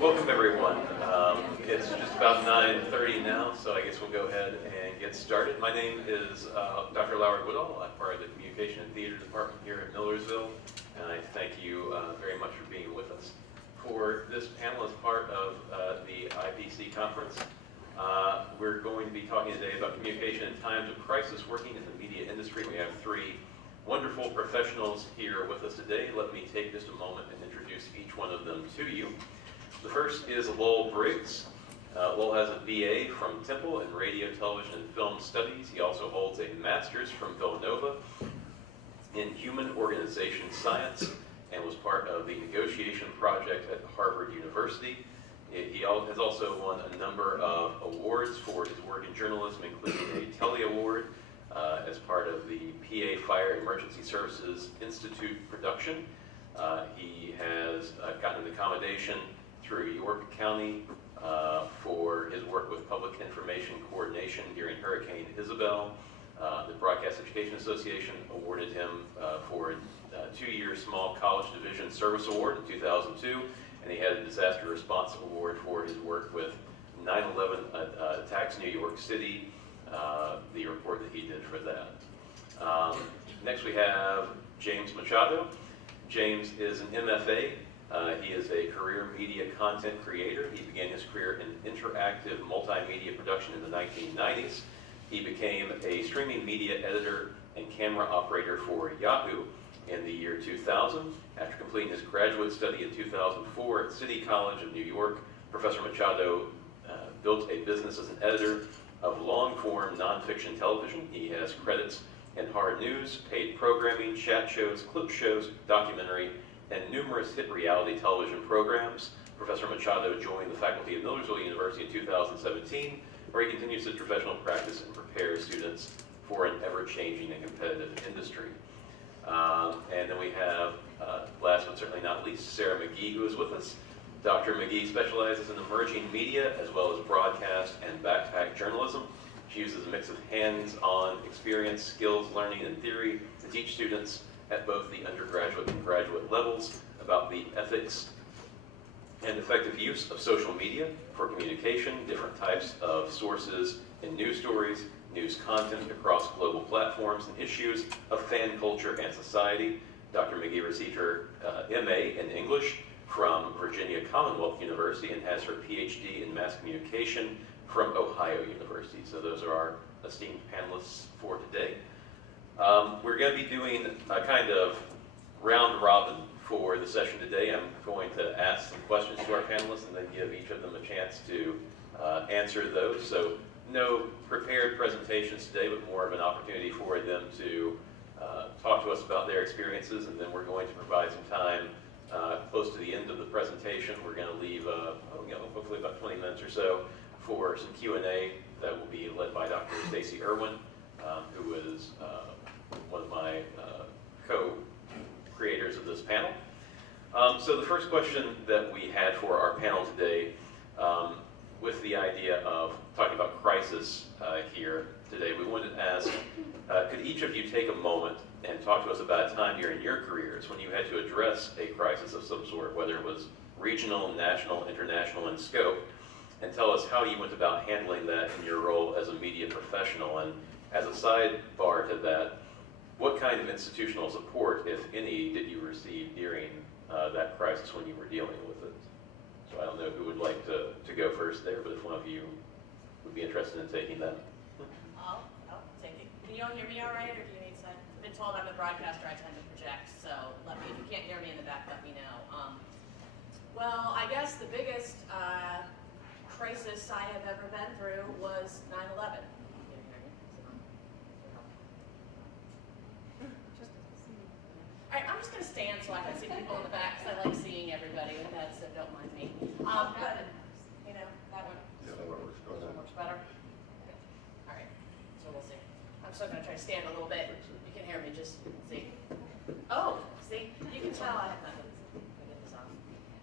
Welcome everyone. It's just about 9:30 now, so I guess we'll go ahead and get started. My name is Dr. Lowry Woodall. I'm part of the Communication and Theater Department here at Millersville, and I thank you very much for being with us. For this panel as part of the IPC conference, we're going to be talking today about communication in times of crisis working in the media industry. We have three wonderful professionals here with us today. Let me take just a moment and introduce each one of them to you. The first is Lowell Briggs. Lowell has a BA from Temple in Radio, Television, and Film Studies. He also holds a master's from Villanova in Human Organization Science and was part of the negotiation project at Harvard University. He has also won a number of awards for his work in journalism, including a Telly Award as part of the PA Fire Emergency Services Institute production. He has gotten an accommodation through York County for his work with Public Information Coordination during Hurricane Isabel. The Broadcast Education Association awarded him for a two-year Small College Division Service Award in 2002, and he had a Disaster Response Award for his work with 9/11 attacks in New York City, the report that he did for that. Next we have James Machado. James is an MFA. He is a career media content creator. He began his career in interactive multimedia production in the 1990s. He became a streaming media editor and camera operator for Yahoo in the year 2000. After completing his graduate study in 2004 at City College of New York, Professor Machado built a business as an editor of long-form nonfiction television. He has credits in hard news, paid programming, chat shows, clip shows, documentary, and numerous hit reality television programs. Professor Machado joined the faculty of Millersville University in 2017, where he continues his professional practice and prepares students for an ever-changing and competitive industry. And then we have, last but certainly not least, Sarah McGee, who is with us. Dr. McGee specializes in emerging media as well as broadcast and backpack journalism. She uses a mix of hands-on experience, skills, learning, and theory to teach students at both the undergraduate and graduate levels about the ethics and effective use of social media for communication, different types of sources in news stories, news content across global platforms, and issues of fan culture and society. Dr. McGee received her MA in English from Virginia Commonwealth University and has her PhD in mass communication from Ohio University. So those are our esteemed panelists for today. We're going to be doing a kind of round robin for the session today. I'm going to ask some questions to our panelists and then give each of them a chance to answer those. So no prepared presentations today, but more of an opportunity for them to talk to us about their experiences, and then we're going to provide some time close to the end of the presentation. We're going to leave hopefully about 20 minutes or so for some Q&A that will be led by Dr. Stacey Irwin, who is one of my co-creators of this panel. So the first question that we had for our panel today, with the idea of talking about crisis here today, we wanted to ask, could each of you take a moment and talk to us about a time during your careers when you had to address a crisis of some sort, whether it was regional, national, international in scope, and tell us how you went about handling that in your role as a media professional. And as a sidebar to that, what kind of institutional support, if any, did you receive during that crisis when you were dealing with it? So I don't know who would like to go first there, but if one of you would be interested in taking that. I'll take it. Can you all hear me all right, or do you need to? I've been told I'm a broadcaster, I tend to project, so if you can't hear me in the back, let me know. Well, I guess the biggest crisis I have ever been through was 9/11. All right, I'm just going to stand so I can see people in the back, because I like seeing everybody with that, so don't mind me. But, you know, that one. Yeah, that works. Go ahead. Works better? Okay. All right, so we'll see. I'm still going to try to stand a little bit. You can hear me, just see. Oh, see? You can tell I have nothing. Let me get this on.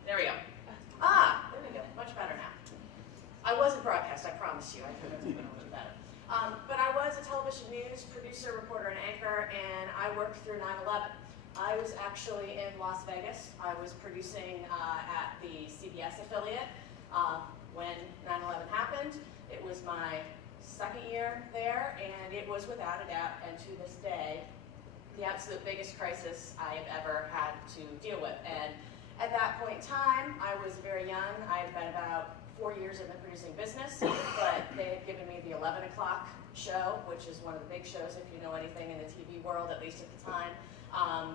There we go. There we go. Much better now. I wasn't broadcast, I promise you. I could have been a little better. But I was a television news producer, reporter, and anchor, and I worked through 9/11. I was actually in Las Vegas. I was producing at the CBS affiliate when 9/11 happened. It was my second year there, and it was without a doubt, and to this day, the absolute biggest crisis I have ever had to deal with. And at that point in time, I was very young. I had been about 4 years in the producing business, but they had given me the 11 o'clock show, which is one of the big shows if you know anything in the TV world, at least at the time.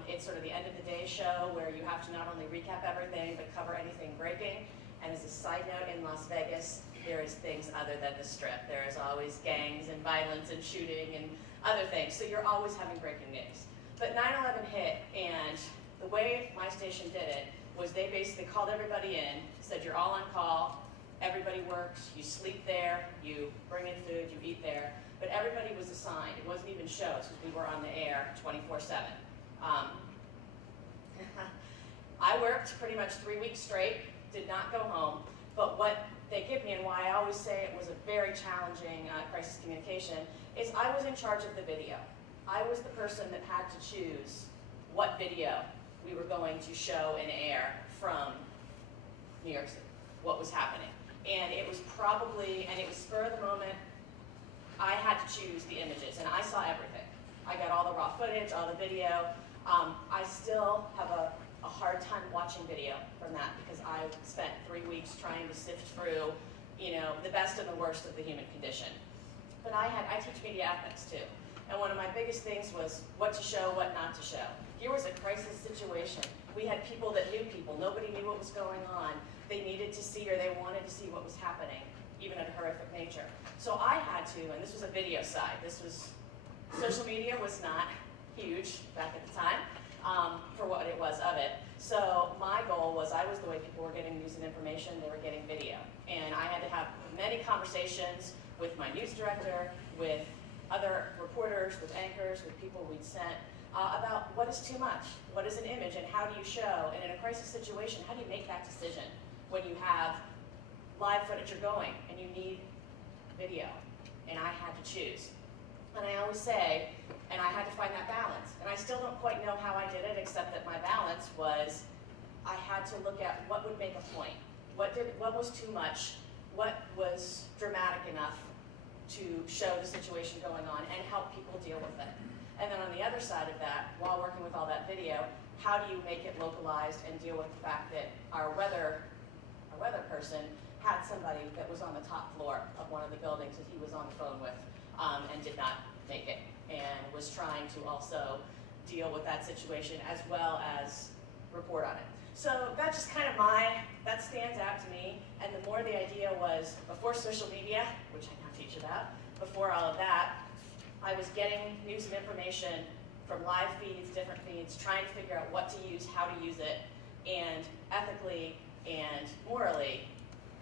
It's sort of the end of the day show where you have to not only recap everything, but cover anything breaking. And as a side note, in Las Vegas, there is things other than the Strip. There is always gangs and violence and shooting and other things, so you're always having breaking news. But 9/11 hit, and the way my station did it was they basically called everybody in, said you're all on call, everybody works, you sleep there, you bring in food, you eat there, but everybody was assigned. It wasn't even shows, because we were on the air 24/7. I worked pretty much 3 weeks straight, did not go home, but what they give me, and why I always say it was a very challenging crisis communication, is I was in charge of the video. I was the person that had to choose what video we were going to show and air from New York City, what was happening. And it was probably, and it was spur of the moment, I had to choose the images, and I saw everything. I got all the raw footage, all the video. I still have a hard time watching video from that because I spent 3 weeks trying to sift through, the best and the worst of the human condition. But I teach media ethics too. And one of my biggest things was what to show, what not to show. Here was a crisis situation. We had people that knew people. Nobody knew what was going on. They needed to see, or they wanted to see what was happening, even at a horrific nature. So I had to, and this was a video side. Social media was not huge back at the time for what it was of it. So my goal was, I was the way people were getting news and information, they were getting video. And I had to have many conversations with my news director, with other reporters, with anchors, with people we'd sent, about what is too much, what is an image, and how do you show? And in a crisis situation, how do you make that decision when you have live footage you're going and you need video? And I had to choose. And I always say, and I had to find that balance. And I still don't quite know how I did it, except that my balance was, I had to look at what would make a point. What was too much? What was dramatic enough to show the situation going on and help people deal with it? And then on the other side of that, while working with all that video, how do you make it localized and deal with the fact that our weather person had somebody that was on the top floor of one of the buildings that he was on the phone with and did not make it, and was trying to also deal with that situation as well as report on it. So that's just kind of that stands out to me. And the more the idea was, before social media, which I now teach about, before all of that, I was getting news and information from live feeds, different feeds, trying to figure out what to use, how to use it, and ethically and morally,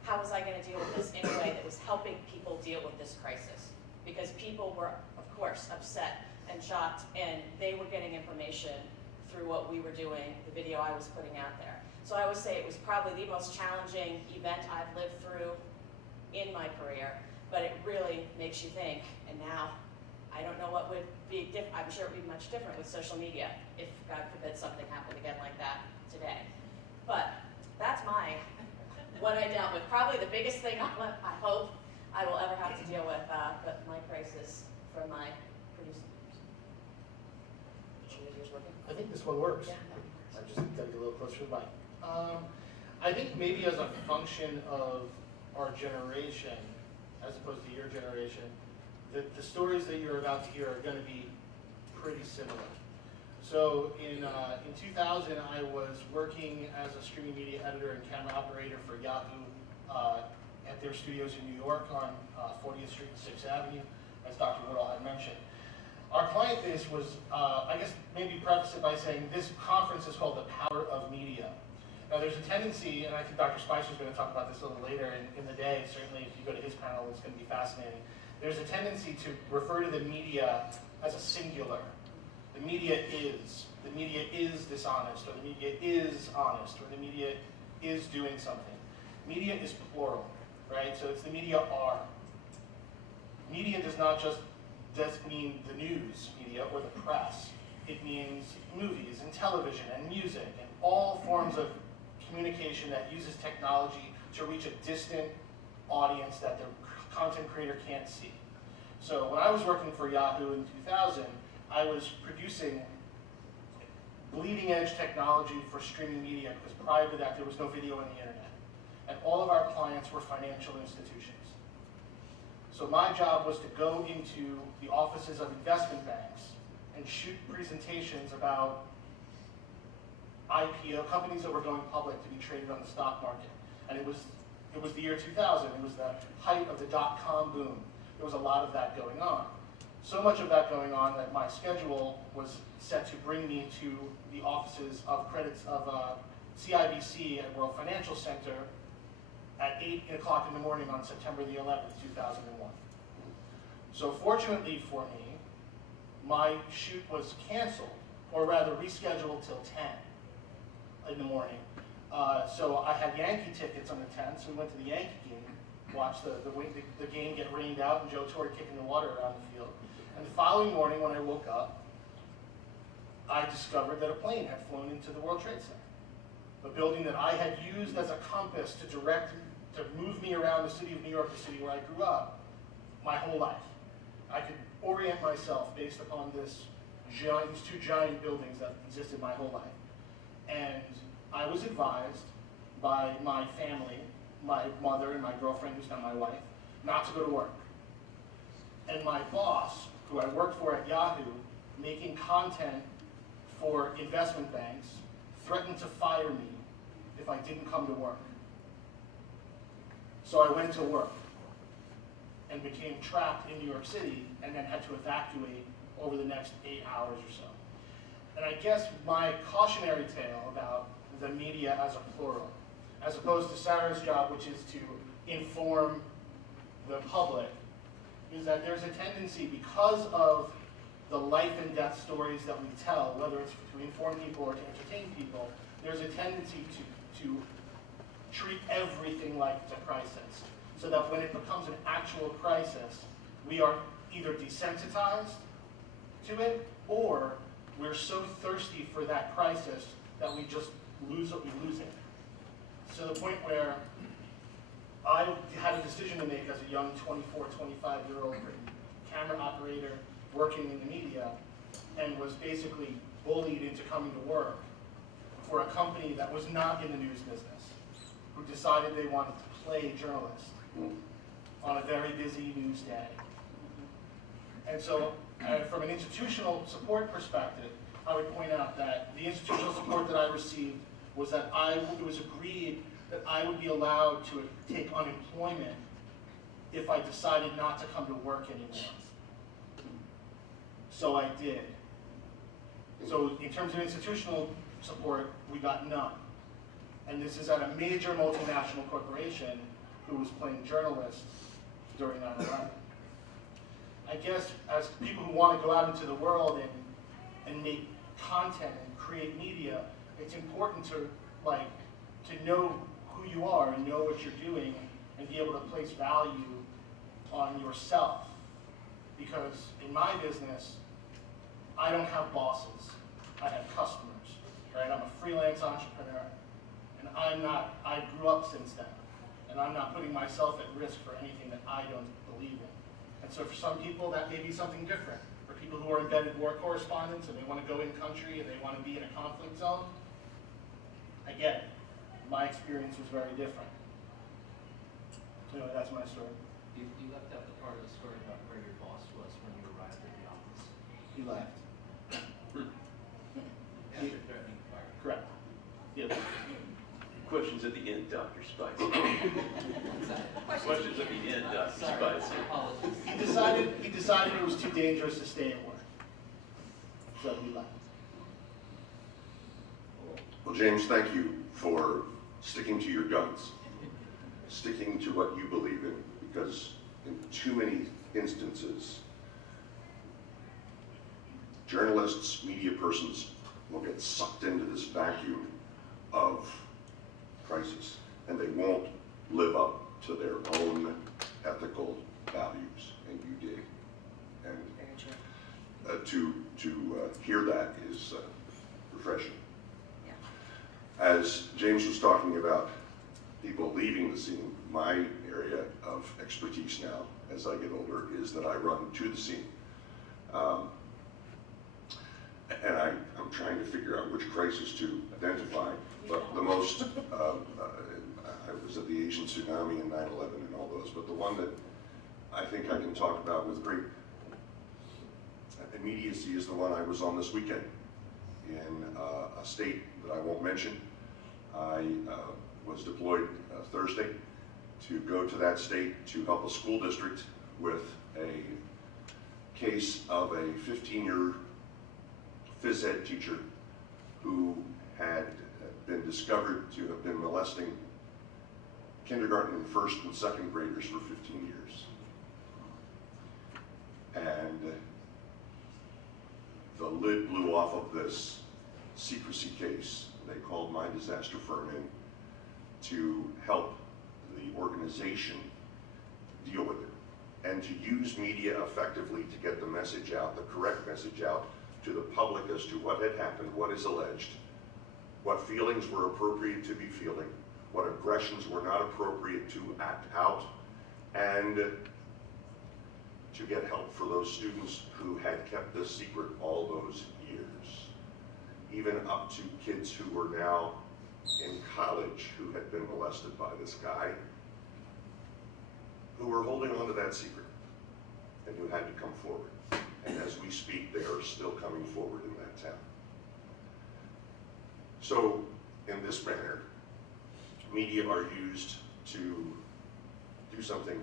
how was I going to deal with this in a way that was helping people deal with this crisis? Because people were, of course, upset and shocked, and they were getting information through what we were doing, the video I was putting out there. So I would say it was probably the most challenging event I've lived through in my career, but it really makes you think. And now, I don't know what would be different. I'm sure it would be much different with social media if, God forbid, something happened again like that today. But that's what I dealt with. Probably the biggest thing I hope I will ever have to deal with, but my crisis from my producing years. Is yours working? I think this one works. Yeah. I just got to get a little closer to the mic. I think maybe as a function of our generation, as opposed to your generation, the stories that you're about to hear are going to be pretty similar. So in 2000, I was working as a streaming media editor and camera operator for Yahoo at their studios in New York on 40th Street and 6th Avenue, as Dr. Woodall had mentioned. Our client base was, I guess maybe preface it by saying this conference is called The Power of Media. Now there's a tendency, and I think Dr. Spicer's going to talk about this a little later in the day, certainly if you go to his panel it's going to be fascinating. There's a tendency to refer to the media as a singular. The media is dishonest, or the media is honest, or the media is doing something. Media is plural, right? So it's the media are. Media does not just mean the news media or the press. It means movies and television and music and all forms of communication that uses technology to reach a distant audience that the content creator can't see. So when I was working for Yahoo in 2000, I was producing bleeding edge technology for streaming media, because prior to that there was no video on the internet. And all of our clients were financial institutions. So my job was to go into the offices of investment banks and shoot presentations about IPO, companies that were going public to be traded on the stock market. And it was the year 2000. It was the height of the dot-com boom. There was a lot of that going on. So much of that going on that my schedule was set to bring me to the offices of CIBC at World Financial Center at 8 o'clock in the morning on September the 11th, 2001. So fortunately for me, my shoot was canceled, or rather rescheduled till 10 in the morning. So I had Yankee tickets on the 10th, so we went to the Yankee game, watched the game get rained out and Joe Torre kicking the water around the field. And the following morning when I woke up, I discovered that a plane had flown into the World Trade Center. A building that I had used as a compass to move me around the city of New York, the city where I grew up, my whole life. I could orient myself based upon these two giant buildings that existed my whole life. And I was advised by my family, my mother and my girlfriend, who's now my wife, not to go to work. And my boss, who I worked for at Yahoo, making content for investment banks, threatened to fire me if I didn't come to work. So I went to work and became trapped in New York City and then had to evacuate over the next 8 hours or so. And I guess my cautionary tale about the media as a plural, as opposed to Sarah's job, which is to inform the public, is that there's a tendency, because of the life and death stories that we tell, whether it's to inform people or to entertain people, there's a tendency to treat everything like it's a crisis. So that when it becomes an actual crisis, we are either desensitized to it, or we're so thirsty for that crisis that we just lose it. To the point where I had a decision to make as a young 24, 25-year-old camera operator working in the media, and was basically bullied into coming to work for a company that was not in the news business, who decided they wanted to play journalists on a very busy news day. And so, from an institutional support perspective, I would point out that the institutional support that I received was that it was agreed that I would be allowed to take unemployment if I decided not to come to work anymore. So I did. So in terms of institutional support, we got none. And this is at a major multinational corporation who was playing journalists during 9/11. I guess as people who want to go out into the world and make content and create media, it's important to know who you are and know what you're doing and be able to place value on yourself. Because in my business, I don't have bosses, I have customers, right? I'm a freelance entrepreneur, and I grew up since then, and I'm not putting myself at risk for anything that I don't believe in. And so for some people, that may be something different. For people who are embedded war correspondents and they want to go in country and they want to be in a conflict zone, I get it. My experience was very different. Anyway, that's my story. You left out the part of the story about where your boss was when you arrived at the office. He left. After threatening to fire. Correct. Yeah. Questions at the end, Dr. Spice. What's that? Questions at the end, Dr. Sorry, Spice. apologies. He decided it was too dangerous to stay at work. So he left. Well, James, thank you for sticking to your guns, sticking to what you believe in, because in too many instances, journalists, media persons will get sucked into this vacuum of crisis, and they won't live up to their own ethical values, and you did. And to hear that As James was talking about people leaving the scene, my area of expertise now, as I get older, is that I run to the scene. And I'm trying to figure out which crisis to identify, but the most, I was at the Asian tsunami and 9/11 and all those, but the one that I think I can talk about with great immediacy is the one I was on this weekend in a state that I won't mention. I was deployed Thursday to go to that state to help a school district with a case of a 15-year phys ed teacher who had been discovered to have been molesting kindergarten and first and second graders for 15 years. And the lid blew off of this secrecy case. They called my disaster firm in to help the organization deal with it and to use media effectively to get the message out, the correct message out to the public as to what had happened, what is alleged, what feelings were appropriate to be feeling, what aggressions were not appropriate to act out, and to get help for those students who had kept this secret all those years, even up to kids who were now in college who had been molested by this guy, who were holding on to that secret and who had to come forward. And as we speak, they are still coming forward in that town. So in this manner, media are used to do something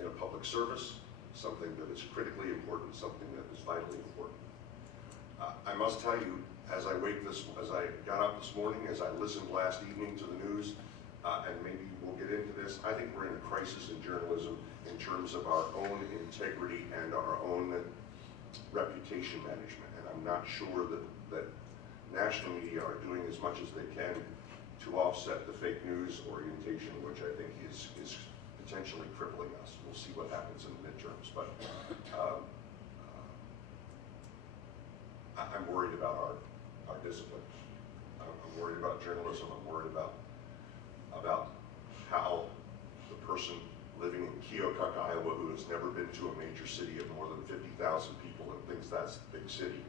in a public service, something that is critically important, something that is vitally important. I must tell you, as I got up this morning, as I listened last evening to the news, and maybe we'll get into this, I think we're in a crisis in journalism in terms of our own integrity and our own reputation management. And I'm not sure that national media are doing as much as they can to offset the fake news orientation, which I think is potentially crippling us. We'll see what happens in the midterms, but I'm worried about our discipline. I'm worried about journalism. I'm worried about how the person living in Keokuk, Iowa, who has never been to a major city of more than 50,000 people and thinks that's a big city,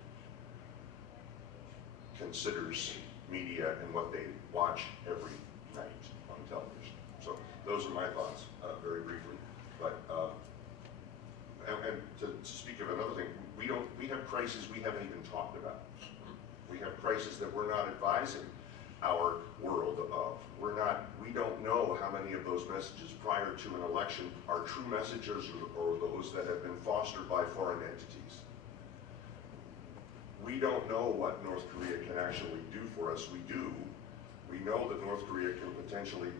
considers media and what they watch every night on television. So those are my thoughts, very briefly. But and to speak of another thing, we have crises we haven't even talked about. We have crises that we're not advising our world of. We don't know how many of those messages prior to an election are true messages or those that have been fostered by foreign entities. We don't know what North Korea can actually do for us. We do. We know that North Korea can potentially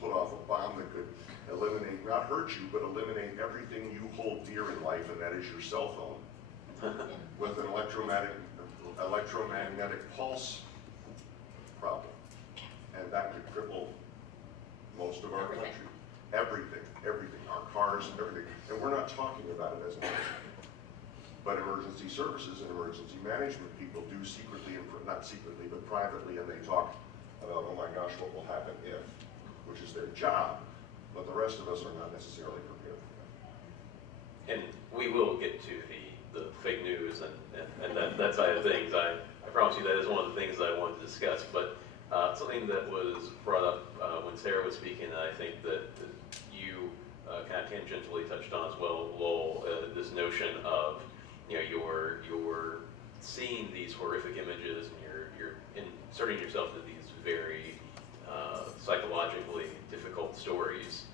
put off a bomb that could eliminate, not hurt you, but eliminate everything you hold dear in life, and that is your cell phone, with an electromagnetic pulse problem. And that could cripple most of our country. Everything, our cars, everything. And we're not talking about it as much. But emergency services and emergency management people do secretly, not secretly, but privately, and they talk about, oh my gosh, what will happen if, which is their job, but the rest of us are not necessarily prepared for that. And we will get to the fake news and that side of things. I promise you that is one of the things that I wanted to discuss, but something that was brought up when Sarah was speaking, and I think that you kind of tangentially touched on as well, Lowell, this notion of, you're seeing these horrific images and you're inserting yourself into these very psychologically difficult stories.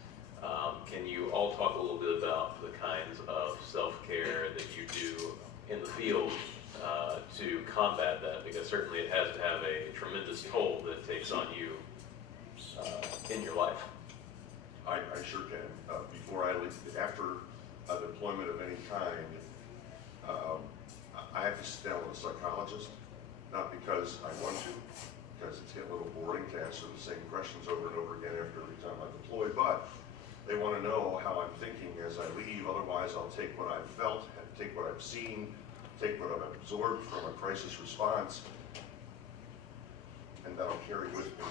Can you all talk a little bit about the kinds of self-care that you do in the field to combat that? Because certainly it has to have a tremendous toll that it takes on you in your life. I sure can. Before I leave, after a deployment of any kind, I have to sit down with a psychologist, not because I want to, because it's getting a little boring to answer the same questions over and over again after every time I deploy, but they want to know how I'm thinking as I leave. Otherwise, I'll take what I've felt, take what I've seen, take what I've absorbed from a crisis response, and that'll carry with me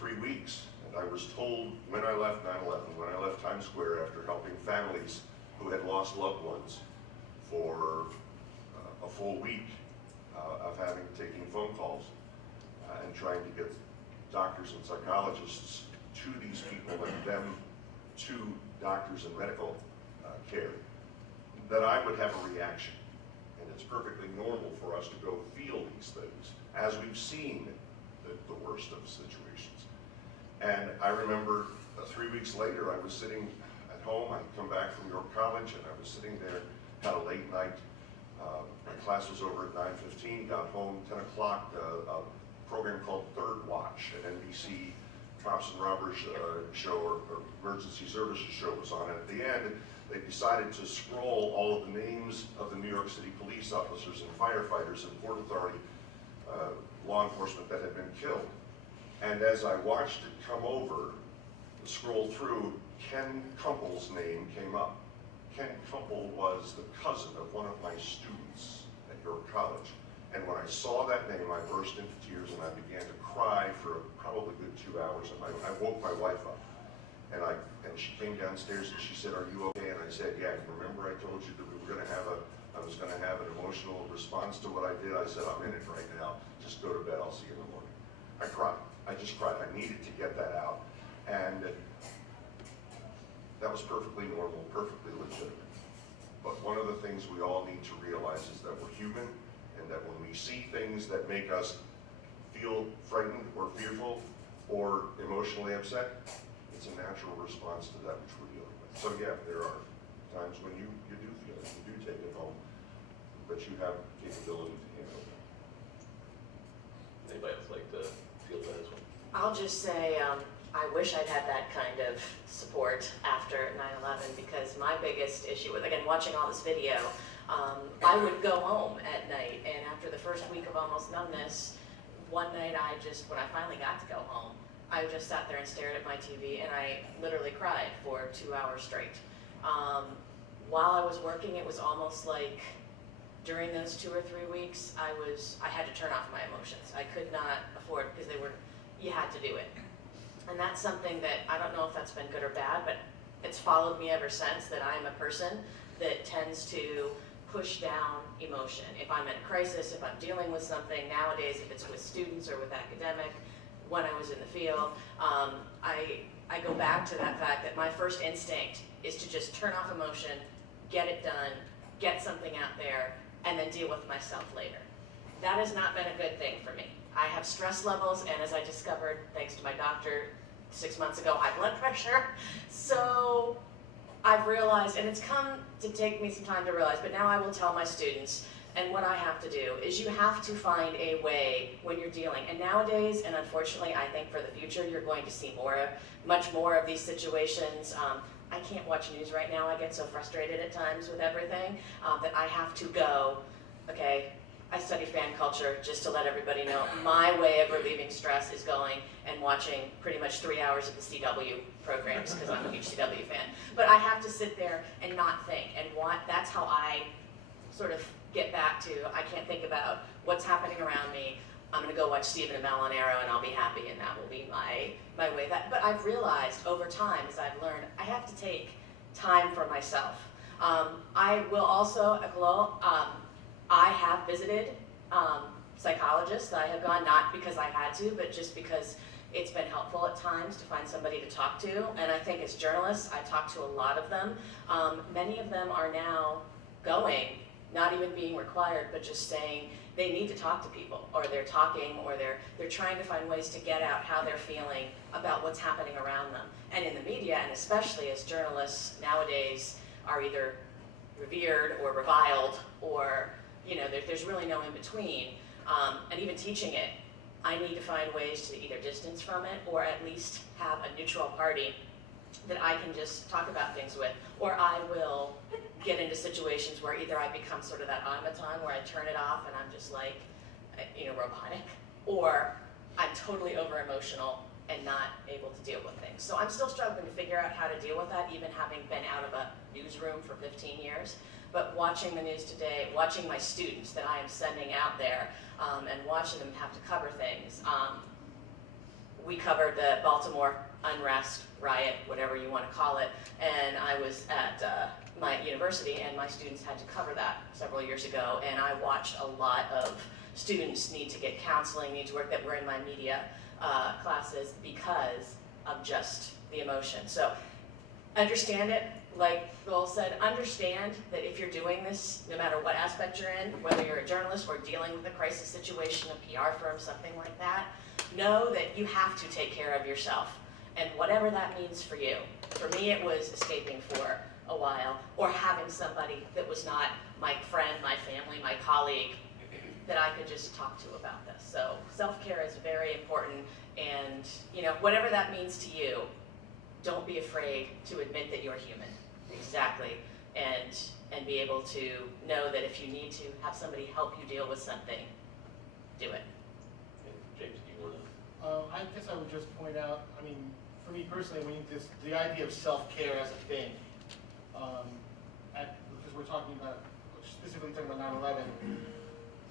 3 weeks, and I was told when I left 9/11, when I left Times Square after helping families who had lost loved ones for a full week of taking phone calls and trying to get doctors and psychologists to these people and them to doctors and medical care, that I would have a reaction. And it's perfectly normal for us to go feel these things as we've seen the worst of situations. And I remember 3 weeks later, I was sitting at home. I'd come back from York College, and I was sitting there, had a late night. My class was over at 9:15, got home 10 o'clock, a program called Third Watch, an NBC cops and robbers show or emergency services show was on. And at the end, they decided to scroll all of the names of the New York City police officers and firefighters and Port Authority law enforcement that had been killed. And as I watched it come over, scroll through, Ken Kumpel's name came up. Ken Kumpel was the cousin of one of my students at York College. And when I saw that name, I burst into tears and I began to cry for probably a good 2 hours. And I woke my wife up. And she came downstairs and she said, "Are you okay?" And I said, "Yeah, remember I told you that I was gonna have an emotional response to what I did?" I said, "I'm in it right now. Just go to bed, I'll see you in the morning." I cried. I just cried. I needed to get that out. And that was perfectly normal, perfectly legitimate. But one of the things we all need to realize is that we're human, and that when we see things that make us feel frightened or fearful or emotionally upset, it's a natural response to that which we're dealing with. So yeah, there are times when you do feel it, you do take it home, but you have capability to handle it. Anybody else like to feel that as well? I'll just say, I wish I'd had that kind of support after 9/11, because my biggest issue with, again, watching all this video, I would go home at night, and after the first week of almost numbness, one night when I finally got to go home, I just sat there and stared at my TV, and I literally cried for 2 hours straight. While I was working, it was almost like during those 2 or 3 weeks, I had to turn off my emotions. I could not afford, because you had to do it. And that's something that, I don't know if that's been good or bad, but it's followed me ever since, that I'm a person that tends to push down emotion. If I'm in a crisis, if I'm dealing with something, nowadays, if it's with students or with academic, when I was in the field, I go back to that fact that my first instinct is to just turn off emotion, get it done, get something out there, and then deal with myself later. That has not been a good thing for me. I have stress levels, and as I discovered, thanks to my doctor 6 months ago, high blood pressure. So I've realized, and it's come to take me some time to realize, but now I will tell my students, and what I have to do is you have to find a way when you're dealing. And nowadays, and unfortunately, I think for the future, you're going to see much more of these situations. I can't watch news right now. I get so frustrated at times with everything that I have to go, okay, I study fan culture, just to let everybody know. My way of relieving stress is going and watching pretty much 3 hours of the CW programs, because I'm a huge CW fan. But I have to sit there and not think, and that's how I sort of get back to, I can't think about what's happening around me. I'm going to go watch Stephen Amell on Arrow, and I'll be happy, and that will be my way. But I've realized over time, as I've learned, I have to take time for myself. I will also, I have visited psychologists. I have gone, not because I had to, but just because it's been helpful at times to find somebody to talk to. And I think as journalists, I talk to a lot of them. Many of them are now going, not even being required, but just saying they need to talk to people, or they're talking, or they're trying to find ways to get out how they're feeling about what's happening around them. And in the media, and especially as journalists nowadays are either revered or reviled, or there's really no in between. And even teaching it, I need to find ways to either distance from it, or at least have a neutral party that I can just talk about things with, or I will get into situations where either I become sort of that automaton where I turn it off and I'm just like, robotic, or I'm totally over emotional and not able to deal with things. So I'm still struggling to figure out how to deal with that, even having been out of a newsroom for 15 years. But watching the news today, watching my students that I am sending out there, and watching them have to cover things, we covered the Baltimore unrest, riot, whatever you want to call it, and I was at my university, and my students had to cover that several years ago, and I watched a lot of students need to get counseling, need to work, that were in my media classes because of just the emotion. So understand it, like Bill said, understand that if you're doing this, no matter what aspect you're in, whether you're a journalist or dealing with a crisis situation, a PR firm, something like that, know that you have to take care of yourself, and whatever that means for you. For me, it was escaping for a while, or having somebody that was not my friend, my family, my colleague, that I could just talk to about this. So self-care is very important, and whatever that means to you, don't be afraid to admit that you're human. Exactly. And be able to know that if you need to have somebody help you deal with something, do it. James, do you want to? I guess I would just point out, I mean, for me personally, the idea of self-care as a thing, because we're talking about, specifically talking about 9/11,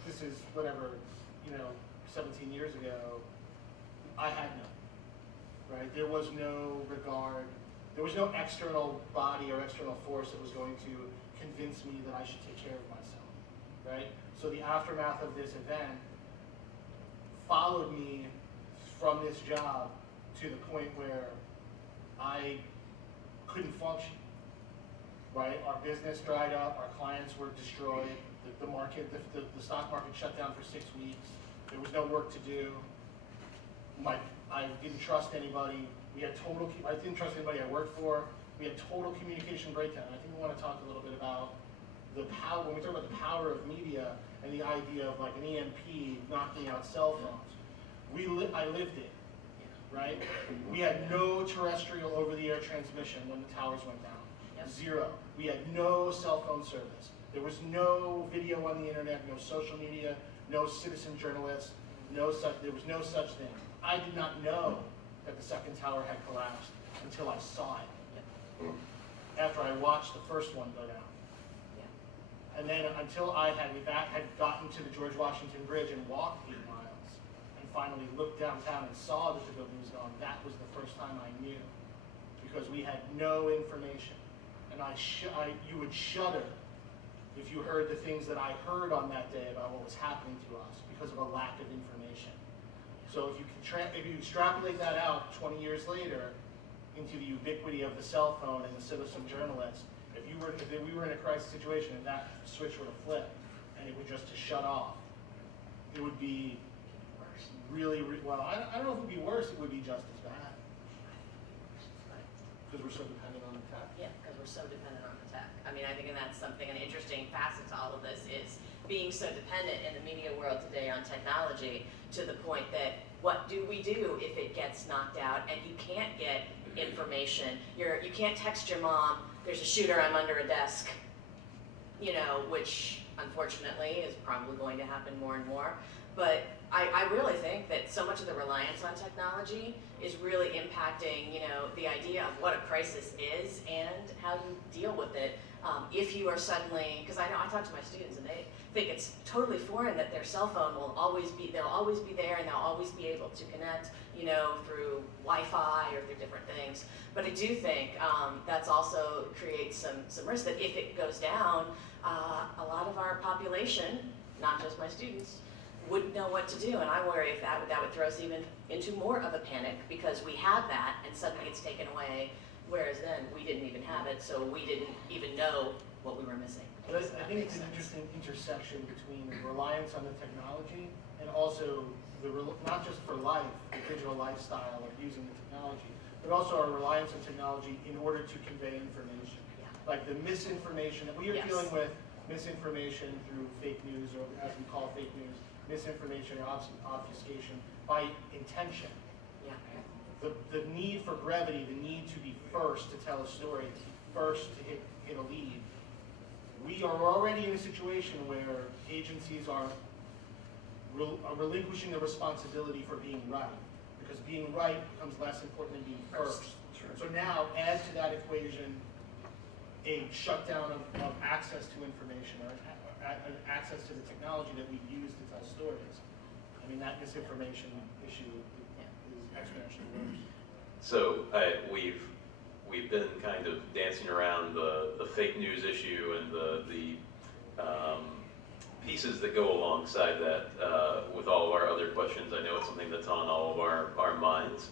this is whatever, 17 years ago, I had none, right? There was no regard, there was no external body or external force that was going to convince me that I should take care of myself, right? So the aftermath of this event followed me from this job to the point where I couldn't function, right? Our business dried up, our clients were destroyed, the market, the stock market shut down for 6 weeks. There was no work to do. I didn't trust anybody. I didn't trust anybody I worked for. We had total communication breakdown. I think we want to talk a little bit about the power, when we talk about the power of media and the idea of like an EMP knocking out cell phones. I lived it, right? We had no terrestrial over-the-air transmission when the towers went down. Yep. Zero. We had no cell phone service. There was no video on the internet, no social media, no citizen journalists, there was no such thing. I did not know that the second tower had collapsed until I saw it. After I watched the first one go down. And then until I had gotten to the George Washington Bridge and walked 8 miles, and finally looked downtown and saw that the building was gone, that was the first time I knew. Because we had no information. And you would shudder if you heard the things that I heard on that day about what was happening to us because of a lack of information. So if you extrapolate that out 20 years later into the ubiquity of the cell phone and the citizen journalist, if we were in a crisis situation and that switch were to flip and it were just to shut off, it would be really, well, I don't know if it would be worse, it would be just as bad. Because we're so dependent on the tech. Yeah, because we're so dependent on the tech. I mean, I think that's something, an interesting facet to all of this is being so dependent in the media world today on technology to the point that what do we do if it gets knocked out and you can't get information? You can't text your mom, there's a shooter, I'm under a desk, which unfortunately is probably going to happen more and more. But I really think that so much of the reliance on technology is really impacting, the idea of what a crisis is and how you deal with it. If you are suddenly, because I talk to my students and they think it's totally foreign that their cell phone they'll always be there and they'll always be able to connect, through Wi-Fi or through different things. But I do think that's also creates some risk that if it goes down, a lot of our population, not just my students, wouldn't know what to do, and I worry if that would throw us even into more of a panic because we had that and suddenly it's taken away, whereas then we didn't even have it, so we didn't even know what we were missing. But I think it's an interesting intersection between the reliance on the technology and also not just for life, the digital lifestyle of using the technology, but also our reliance on technology in order to convey information. Yeah. Like the misinformation that we are Yes. dealing with, misinformation through fake news, or as we call fake news, misinformation or obfuscation by intention. Yeah. The need for brevity, the need to be first to tell a story, first to hit a lead. We are already in a situation where agencies are relinquishing the responsibility for being right, because being right becomes less important than being first. Sure. So now add to that equation a shutdown of access to information or access to the technology that we use to tell stories. I mean, that misinformation issue is exponentially worse. So we've been kind of dancing around the fake news issue and the pieces that go alongside that with all of our other questions. I know it's something that's on all of our minds.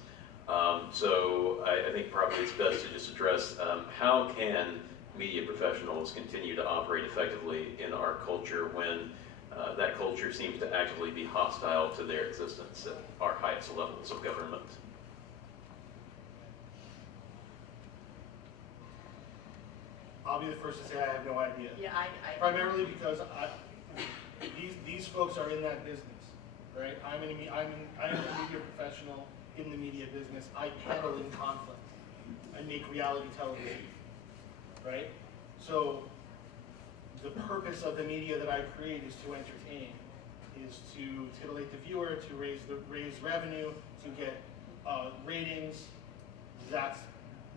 So I think probably it's best to just address how can media professionals continue to operate effectively in our culture when that culture seems to actually be hostile to their existence at our highest levels of government. I'll be the first to say I have no idea. Yeah, I Primarily because these folks are in that business, right? I am a media professional in the media business. I peddle in conflict. I make reality television, right? So the purpose of the media that I create is to entertain, is to titillate the viewer, to raise revenue, to get ratings. That's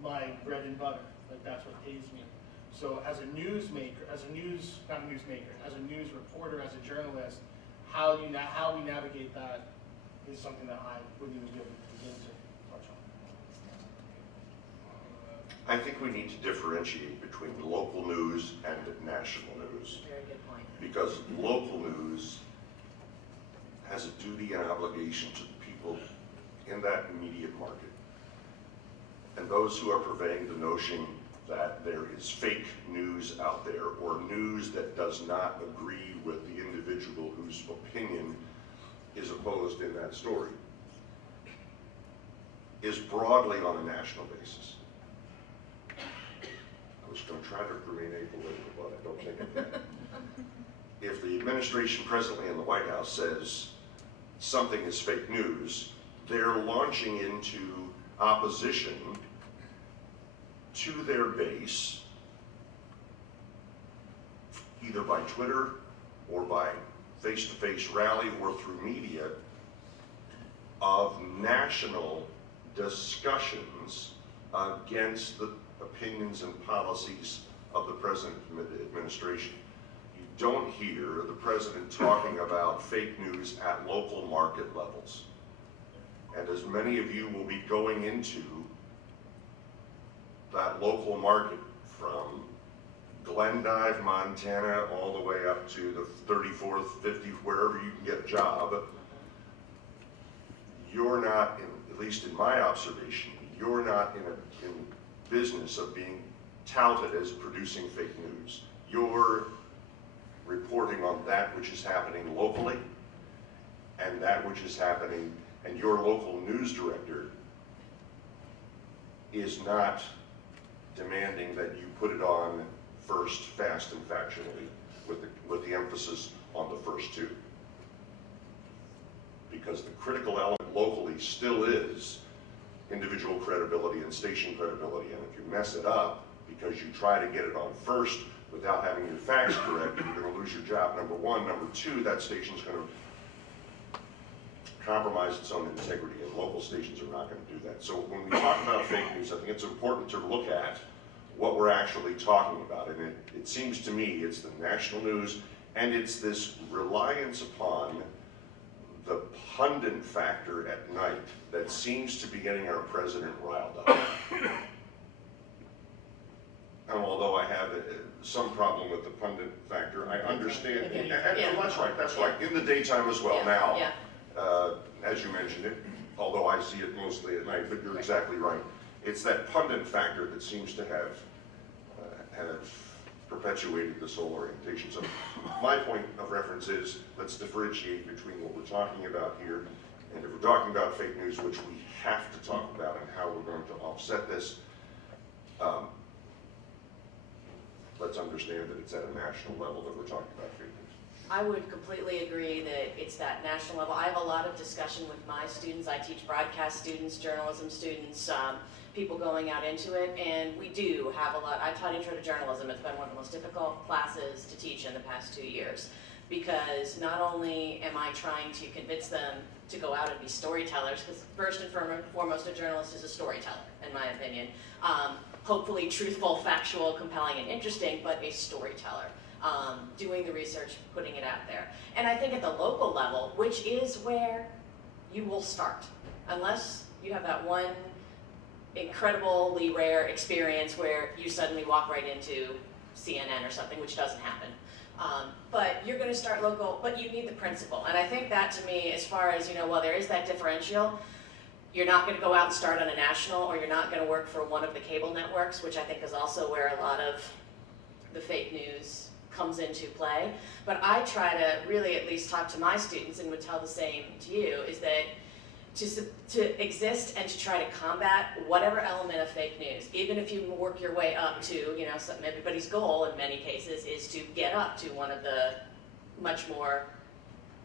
my bread and butter. Like, that's what pays me. So as a newsmaker, as a news reporter, as a journalist, how we navigate that is something that I wouldn't even be able to begin to touch on. I think we need to differentiate between local news and national news, very good point. because local news has a duty and obligation to the people in that immediate market. And those who are purveying the notion that there is fake news out there, or news that does not agree with the individual whose opinion is opposed in that story, is broadly on a national basis. I was going to try to remain apolitical, but I don't think I can. If the administration presently in the White House says something is fake news, they're launching into opposition to their base, either by Twitter or by face-to-face rally or through media, of national discussions against the opinions and policies of the present administration. You don't hear the president talking about fake news at local market levels. And as many of you will be going into that local market from Glendive, Montana, all the way up to the 34th, 50th, wherever you can get a job, you're not, at least in my observation, you're not in business of being touted as producing fake news. You're reporting on that which is happening locally and that which is happening, and your local news director is not demanding that you put it on first, fast, and factually, with the emphasis on the first two. Because the critical element locally still is individual credibility and station credibility, and if you mess it up because you try to get it on first without having your facts correct, you're going to lose your job, number one. Number two, that station's going to compromise its own integrity, and local stations are not going to do that. So when we talk about fake news, I think it's important to look at what we're actually talking about. And it seems to me it's the national news, and it's this reliance upon the pundit factor at night that seems to be getting our president riled up. And although I have some problem with the pundit factor, I understand. And that's right. In the daytime as well now. Yeah. As you mentioned it, although I see it mostly at night, but you're exactly right. It's that pundit factor that seems to have perpetuated this whole orientation. So my point of reference is, let's differentiate between what we're talking about here, and if we're talking about fake news, which we have to talk about, and how we're going to offset this, let's understand that it's at a national level that we're talking about fake news. I would completely agree that it's that national level. I have a lot of discussion with my students. I teach broadcast students, journalism students, people going out into it, and we do have a lot. I taught Intro to Journalism. It's been one of the most difficult classes to teach in the past 2 years, because not only am I trying to convince them to go out and be storytellers, because first and foremost, a journalist is a storyteller, in my opinion. Hopefully truthful, factual, compelling, and interesting, but a storyteller. Doing the research, putting it out there. And I think at the local level, which is where you will start. Unless you have that one incredibly rare experience where you suddenly walk right into CNN or something, which doesn't happen. But you're going to start local, but you need the principle. And I think that to me, as far as, while there is that differential, you're not going to go out and start on a national, or you're not going to work for one of the cable networks, which I think is also where a lot of the fake news comes into play. But I try to really at least talk to my students, and would tell the same to you, is that to exist and to try to combat whatever element of fake news, even if you work your way up to, everybody's goal in many cases is to get up to one of the much more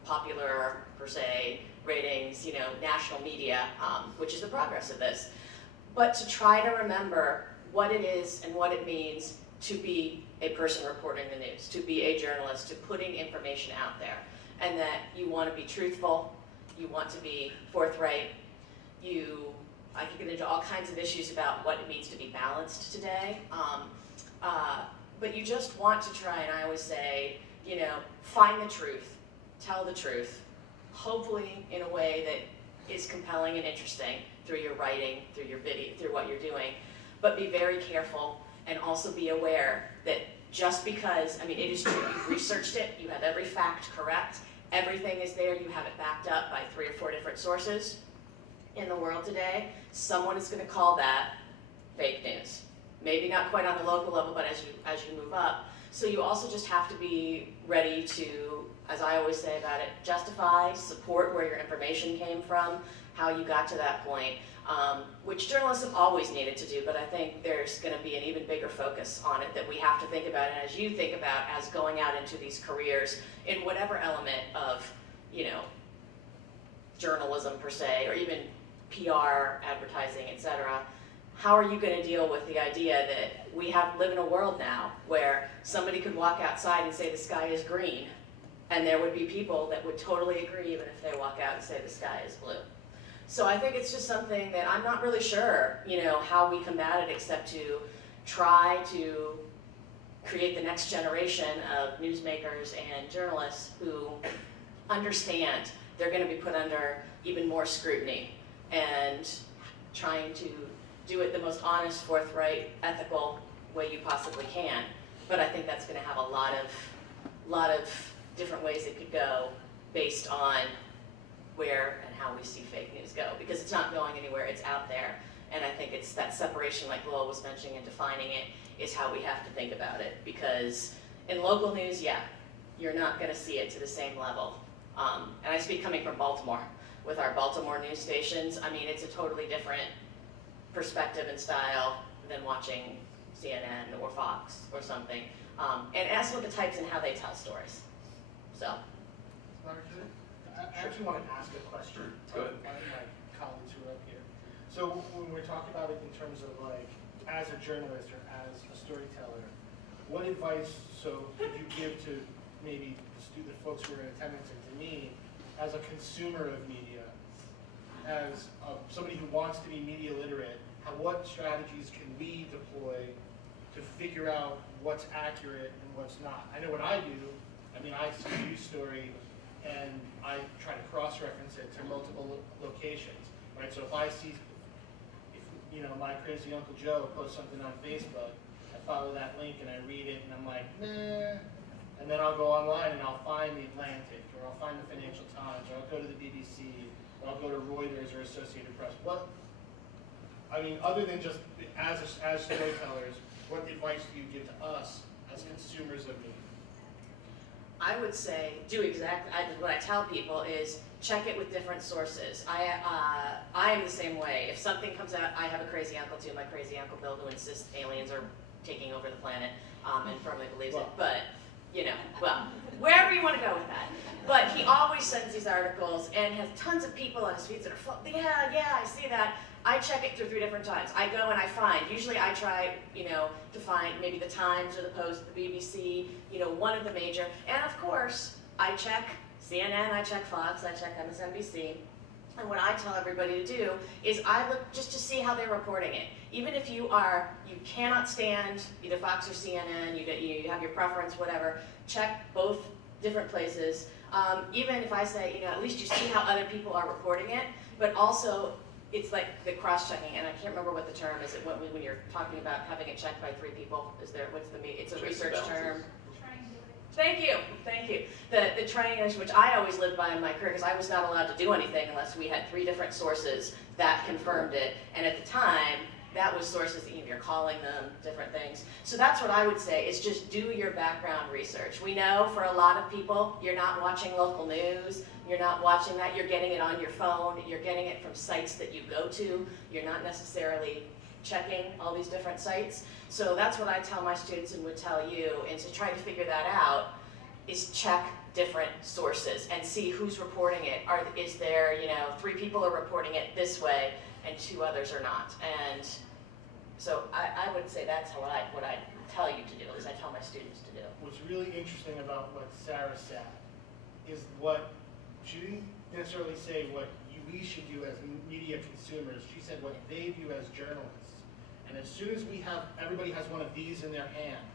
popular, per se, ratings, national media, which is the progress of this. But to try to remember what it is and what it means to be a person reporting the news, to be a journalist, to putting information out there, and that you want to be truthful, you want to be forthright, I could get into all kinds of issues about what it means to be balanced today, but you just want to try, and I always say, find the truth, tell the truth, hopefully in a way that is compelling and interesting through your writing, through your video, through what you're doing, but be very careful and also be aware that just because, it is true, you've researched it, you have every fact correct, everything is there, you have it backed up by 3 or 4 different sources in the world today, someone is going to call that fake news. Maybe not quite on the local level, but as you move up. So you also just have to be ready to, as I always say about it, justify, support where your information came from, how you got to that point, which journalists have always needed to do, but I think there's going to be an even bigger focus on it that we have to think about, and as you think about as going out into these careers in whatever element of, journalism per se, or even PR, advertising, etc. How are you going to deal with the idea that we live in a world now where somebody could walk outside and say the sky is green, and there would be people that would totally agree even if they walk out and say the sky is blue. So I think it's just something that I'm not really sure, how we combat it, except to try to create the next generation of newsmakers and journalists who understand they're going to be put under even more scrutiny, and trying to do it the most honest, forthright, ethical way you possibly can. But I think that's going to have a lot of different ways it could go based on where and how we see fake news go, because it's not going anywhere, it's out there. And I think it's that separation, like Lowell was mentioning, and defining it is how we have to think about it. Because in local news, yeah, you're not going to see it to the same level. And I speak coming from Baltimore, with our Baltimore news stations. It's a totally different perspective and style than watching CNN or Fox or something. And as for the types and how they tell stories. So. I actually want to ask a question to Go ahead. one of my colleagues who are up here. So when we're talking about it in terms of as a journalist or as a storyteller, what advice could you give to maybe the folks who are in attendance and to me as a consumer of media, as somebody who wants to be media literate, what strategies can we deploy to figure out what's accurate and what's not? I know what I do. I see a news story and I try to cross-reference it to multiple locations, right? So if I see, my crazy Uncle Joe posts something on Facebook, I follow that link and I read it and I'm like, nah. And then I'll go online and I'll find the Atlantic, or I'll find the Financial Times, or I'll go to the BBC, or I'll go to Reuters or Associated Press. Other than just as storytellers, what advice do you give to us as consumers of media? I would say do exactly what I tell people is check it with different sources. I am the same way. If something comes out, I have a crazy uncle too, my crazy Uncle Bill, who insists aliens are taking over the planet and firmly believes it. But wherever you want to go with that. But he always sends these articles and has tons of people on his feeds that are full. Yeah, I see that. I check it through 3 different times. I go and I find. Usually I try, to find maybe the Times or the Post, the BBC, one of the major. And of course, I check CNN, I check Fox, I check MSNBC. And what I tell everybody to do is I look just to see how they're reporting it. Even if you cannot stand either Fox or CNN, you have your preference, whatever, check both different places. Even if I say, at least you see how other people are reporting it, but also it's like the cross-checking, and I can't remember what the term is, when you're talking about having it checked by 3 people, it's a Checks and research balances. term. Thank you. The triangulation, which I always lived by in my career, because I was not allowed to do anything unless we had 3 different sources that confirmed it. And at the time, that was sources that you're calling them, different things. So that's what I would say, is just do your background research. We know for a lot of people, you're not watching local news, you're not watching that, you're getting it on your phone, you're getting it from sites that you go to, you're not necessarily checking all these different sites. So that's what I tell my students and would tell you, and to try to figure that out is check different sources and see who's reporting it. Is there, 3 people are reporting it this way and 2 others are not. And so I would say that's what I tell you to do, as I tell my students to do. What's really interesting about what Sarah said is she didn't necessarily say what we should do as media consumers. She said what they view as journalists. And as soon as everybody has one of these in their hand,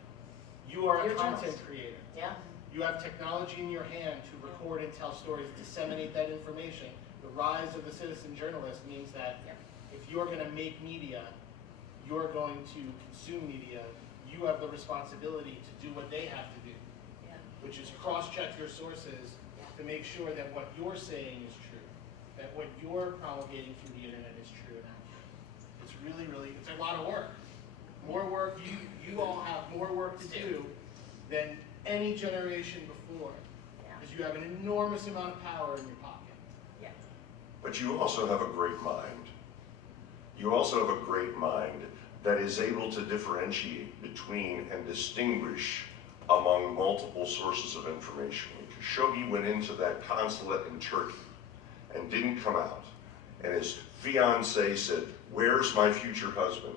you are You're a a content journalist. creator. Yeah? You have technology in your hand to record and tell stories, disseminate that information. The rise of the citizen journalist means that Yeah. if you're going to make media, you're going to consume media, you have the responsibility to do what they have to do, Yeah. which is cross-check your sources to make sure that what you're saying is true, that what you're promulgating through the internet is true and accurate. It's really, really, it's a lot of work. More work, you all have more work to do than any generation before, Yeah. because you have an enormous amount of power in your pocket. Yeah. But you also have a great mind. You also have a great mind that is able to differentiate between and distinguish among multiple sources of information. When Khashoggi went into that consulate in Turkey and didn't come out, and his fiancée said, "Where's my future husband?"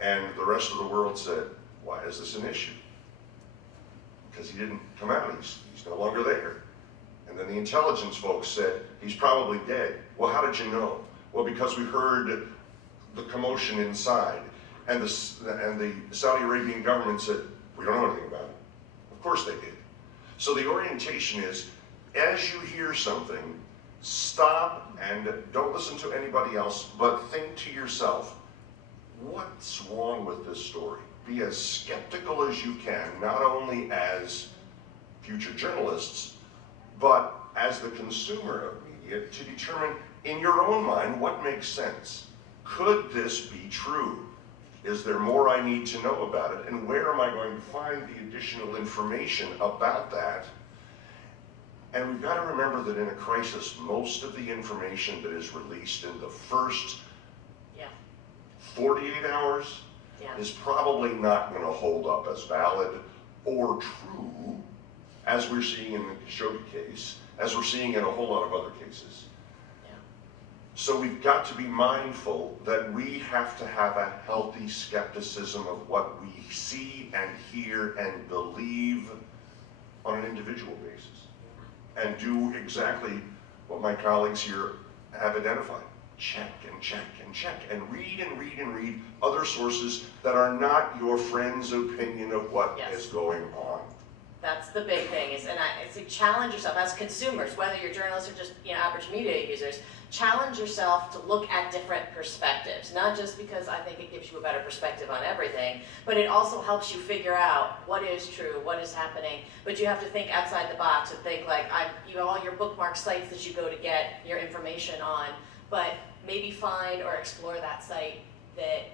And the rest of the world said, "Why is this an issue?" Because he didn't come out, he's no longer there. And then the intelligence folks said, "He's probably dead." Well, how did you know? Well, because we heard the commotion inside. And the Saudi Arabian government said, "We don't know anything about it." Of course they did. So the orientation is, as you hear something, stop and don't listen to anybody else, but think to yourself, what's wrong with this story? Be as skeptical as you can, not only as future journalists, but as the consumer of media, to determine in your own mind what makes sense. Could this be true? Is there more I need to know about it? And where am I going to find the additional information about that? And we've got to remember that in a crisis, most of the information that is released in the first 48 hours Yeah. is probably not going to hold up as valid or true as we're seeing in the Khashoggi case, as we're seeing in a whole lot of other cases. So we've got to be mindful that we have to have a healthy skepticism of what we see and hear and believe on an individual basis. And do exactly what my colleagues here have identified. Check and check and check and read and read and read other sources that are not your friend's opinion of what Yes. is going on. That's the big thing, is, and I say challenge yourself as consumers, whether you're journalists or just average media users. Challenge yourself to look at different perspectives, not just because I think it gives you a better perspective on everything, but it also helps you figure out what is true, what is happening. But you have to think outside the box and think like, you have all your bookmark sites that you go to get your information on, but maybe find or explore that site that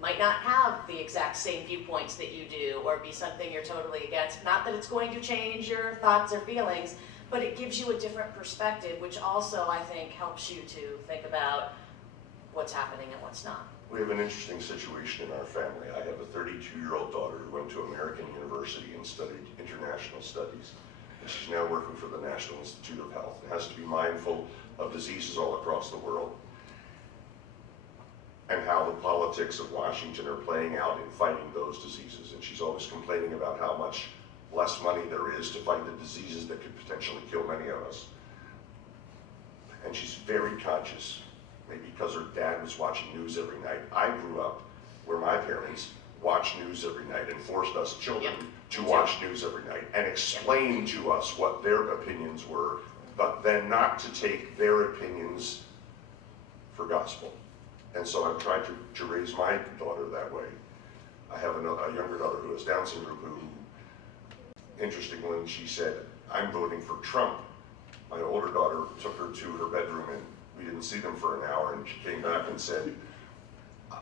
might not have the exact same viewpoints that you do, or be something you're totally against. Not that it's going to change your thoughts or feelings, but it gives you a different perspective, which also, I think, helps you to think about what's happening and what's not. We have an interesting situation in our family. I have a 32-year-old daughter who went to American University and studied international studies. And she's now working for the National Institute of Health and has to be mindful of diseases all across the world and how the politics of Washington are playing out in fighting those diseases. And she's always complaining about how much less money there is to fight the diseases that could potentially kill many of us. And she's very conscious, maybe because her dad was watching news every night. I grew up where my parents watch news every night and forced us children Yep. to watch news every night and explain to us what their opinions were, but then not to take their opinions for gospel. And so I've tried to raise my daughter that way. I have a younger daughter who has Down syndrome who, interestingly, she said, I'm voting for Trump. My older daughter took her to her bedroom and we didn't see them for an hour, and she came back and said,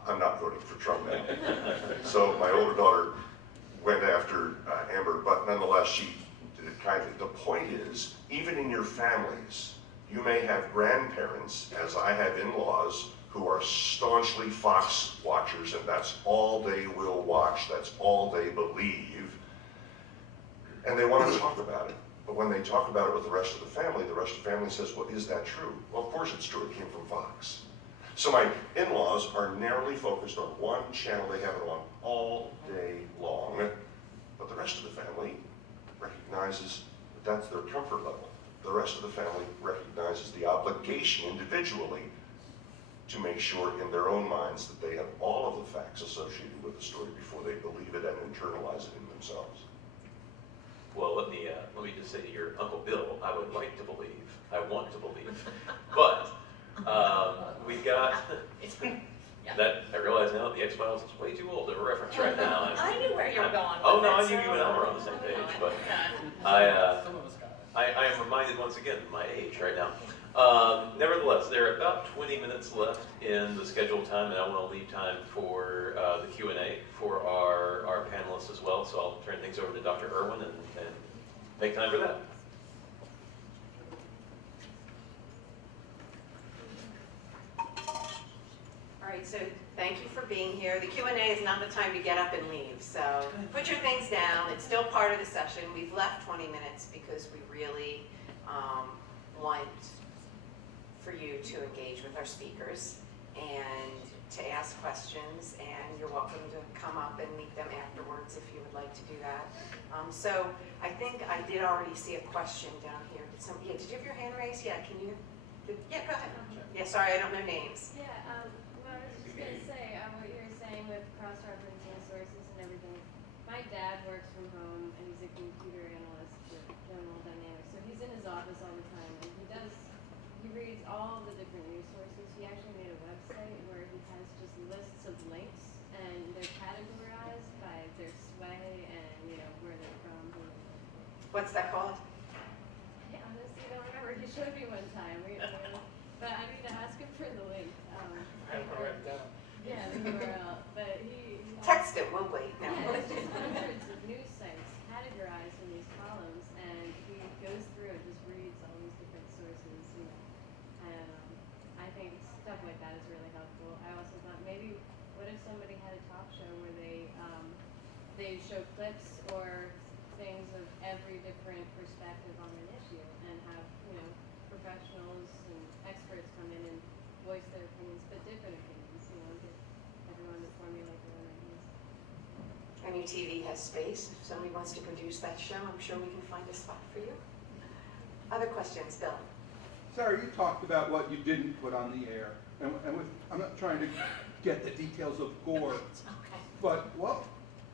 I'm not voting for Trump now. So my older daughter went after Amber, but nonetheless, she did kind of, the point is, even in your families, you may have grandparents, as I have in-laws, who are staunchly Fox watchers, and that's all they will watch, that's all they believe, and they want to talk about it. But when they talk about it with the rest of the family says, well, is that true? Well, of course it's true, it came from Fox. So my in-laws are narrowly focused on one channel. They have it on all day long. But the rest of the family recognizes that that's their comfort level. The rest of the family recognizes the obligation individually to make sure in their own minds that they have all of the facts associated with the story before they believe it and internalize it in themselves. Well, let me just say to your Uncle Bill, I would like to believe, I want to believe, but we've got, Yeah. that, I realize now the X-Files is way too old to reference right now. I knew where you were going. Oh, with no, I it, knew you and I were on the same page, but Some of us got it. I am reminded once again of my age right now. Nevertheless, there are about 20 minutes left in the scheduled time, and I want to leave time for the Q&A for our panelists as well, so I'll turn things over to Dr. Irwin and make time for that. All right, so thank you for being here. The Q&A is not the time to get up and leave, so put your things down. It's still part of the session. We've left 20 minutes because we really want for you to engage with our speakers and to ask questions, and you're welcome to come up and meet them afterwards if you would like to do that. So I think I did already see a question down here. Did you have your hand raised? Yeah, can you? Yeah, go ahead. Yeah, sorry, I don't know names. Yeah, well, I was just going to say, what you were saying with cross-referencing sources and everything. My dad works from home, and he's a computer analyst for General Dynamics, so he's in his office all the time, and he reads all the different news sources. He actually made a website where he has just lists of links, and they're categorized by their sway and, where they're from. What's that called? I honestly don't remember. He showed me one time. But I need to ask him for the link. I have to write it down. Yeah, the URL. But he Text it, we'll wait. No. Yeah, there's just hundreds of news sites categorized in these columns, and he goes through and just reads all these different sources, and I think stuff like that is really helpful. I also thought maybe what if somebody had a talk show where they show clips or things of every different perspective on an issue, and have professionals and experts come in and voice their opinions, but different opinions, get everyone to formulate their own ideas. MUTV has space. If somebody wants to produce that show, I'm sure we can find a spot for you. Other questions, Bill? Sarah, you talked about what you didn't put on the air, and I'm not trying to get the details of Gore, Okay. but what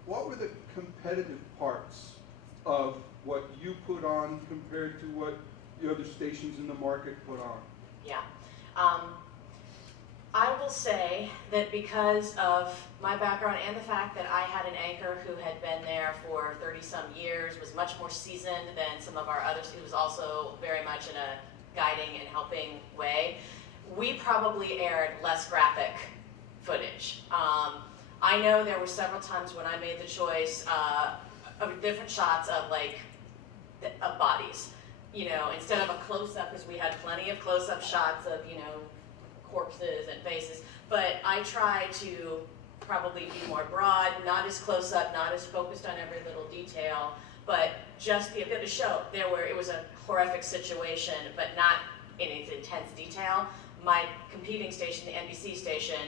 were the competitive parts of what you put on compared to what the other stations in the market put on? Yeah. I will say that because of my background and the fact that I had an anchor who had been there for 30-some years, was much more seasoned than some of our others, who was also very much in a guiding and helping way, we probably aired less graphic footage. I know there were several times when I made the choice of different shots of of bodies. Instead of a close-up, because we had plenty of close-up shots of, corpses and faces, but I try to probably be more broad, not as close-up, not as focused on every little detail, but just be a bit of a show. It was a horrific situation, but not in its intense detail. My competing station, the NBC station,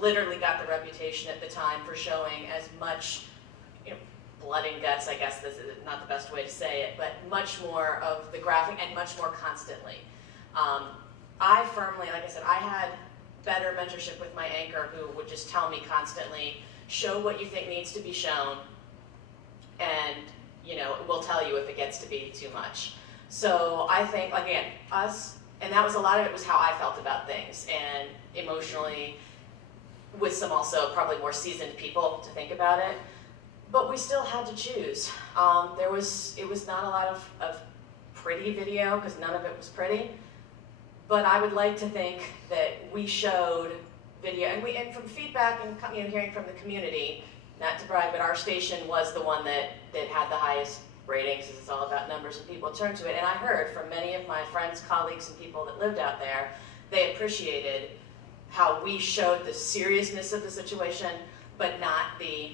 literally got the reputation at the time for showing as much blood and guts, I guess this is not the best way to say it, but much more of the graphic and much more constantly. I firmly, like I said, I had better mentorship with my anchor who would just tell me constantly, show what you think needs to be shown, and we'll tell you if it gets to be too much. So I think, again, us, and that was a lot of it was how I felt about things, and emotionally, with some also probably more seasoned people to think about it. But we still had to choose. It was not a lot of pretty video, because none of it was pretty. But I would like to think that we showed video, and from feedback and hearing from the community, not to brag, but our station was the one that had the highest ratings, because it's all about numbers and people turn to it. And I heard from many of my friends, colleagues, and people that lived out there, they appreciated how we showed the seriousness of the situation, but not the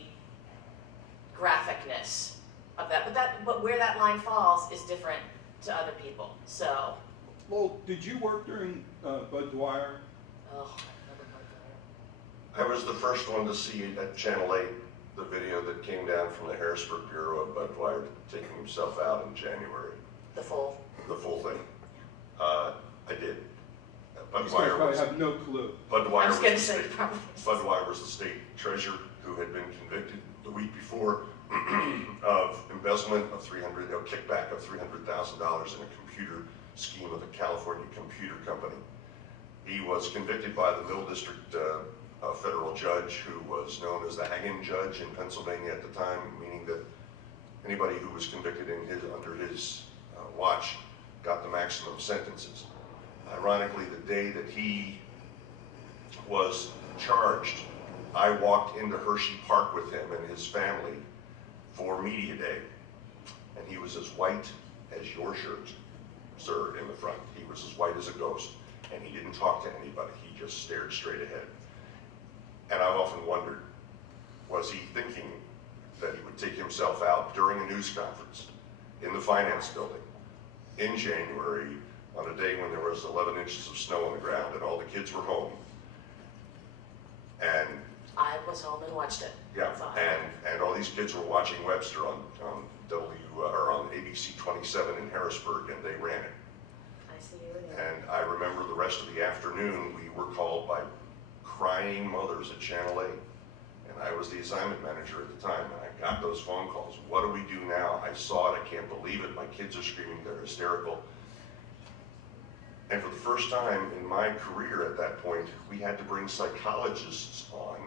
graphicness of that. But where that line falls is different to other people. So. Well, did you work during Bud Dwyer? Oh, I was the first one to see at Channel 8 the video that came down from the Harrisburg Bureau of Bud Dwyer taking himself out in January. the full. The full thing. I did. Bud These guys Dwyer probably was, have no clue. Bud I Dwyer was was going the to say state, probably. Bud Dwyer was the state treasurer who had been convicted the week before of embezzlement of kickback of $300,000 in a computer scheme of a California computer company. He was convicted by the Middle District federal judge, who was known as the hanging judge in Pennsylvania at the time, meaning that anybody who was convicted under his watch got the maximum sentences. Ironically, the day that he was charged, I walked into Hershey Park with him and his family for Media Day, and he was as white as your shirt, sir, in the front. He was as white as a ghost, and he didn't talk to anybody. He just stared straight ahead. And I've often wondered, was he thinking that he would take himself out during a news conference in the finance building in January on a day when there was 11 inches of snow on the ground and all the kids were home? And I was home and watched it. yeah, That's all. and all these kids were watching Webster on ABC 27 in Harrisburg, and they ran it. I see you were there. And I remember the rest of the afternoon, we were called by crying mothers at Channel 8. And I was the assignment manager at the time, and I got those phone calls. What do we do now? I saw it, I can't believe it. My kids are screaming, they're hysterical. And for the first time in my career at that point, we had to bring psychologists on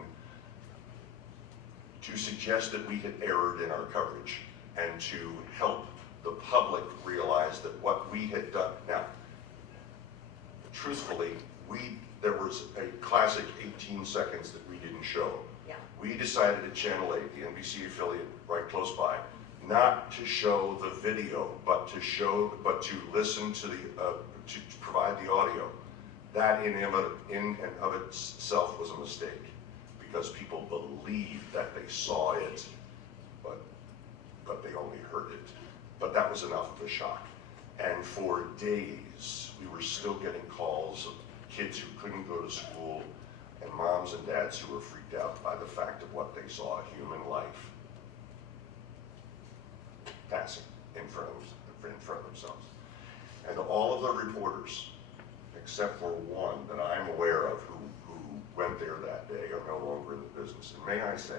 to suggest that we had erred in our coverage and to help the public realize that what we had done. Now, truthfully, there was a classic 18 seconds that we didn't show. Yeah. We decided at Channel 8, the NBC affiliate right close by, not to show the video, but to listen to to provide the audio. That in and of itself was a mistake, because people believed that they saw it, but they only heard it. But that was enough of a shock. And for days, we were still getting calls of kids who couldn't go to school and moms and dads who were freaked out by the fact of what they saw, human life passing in front of themselves. And all of the reporters, except for one that I'm aware of who went there that day, are no longer in the business. And may I say,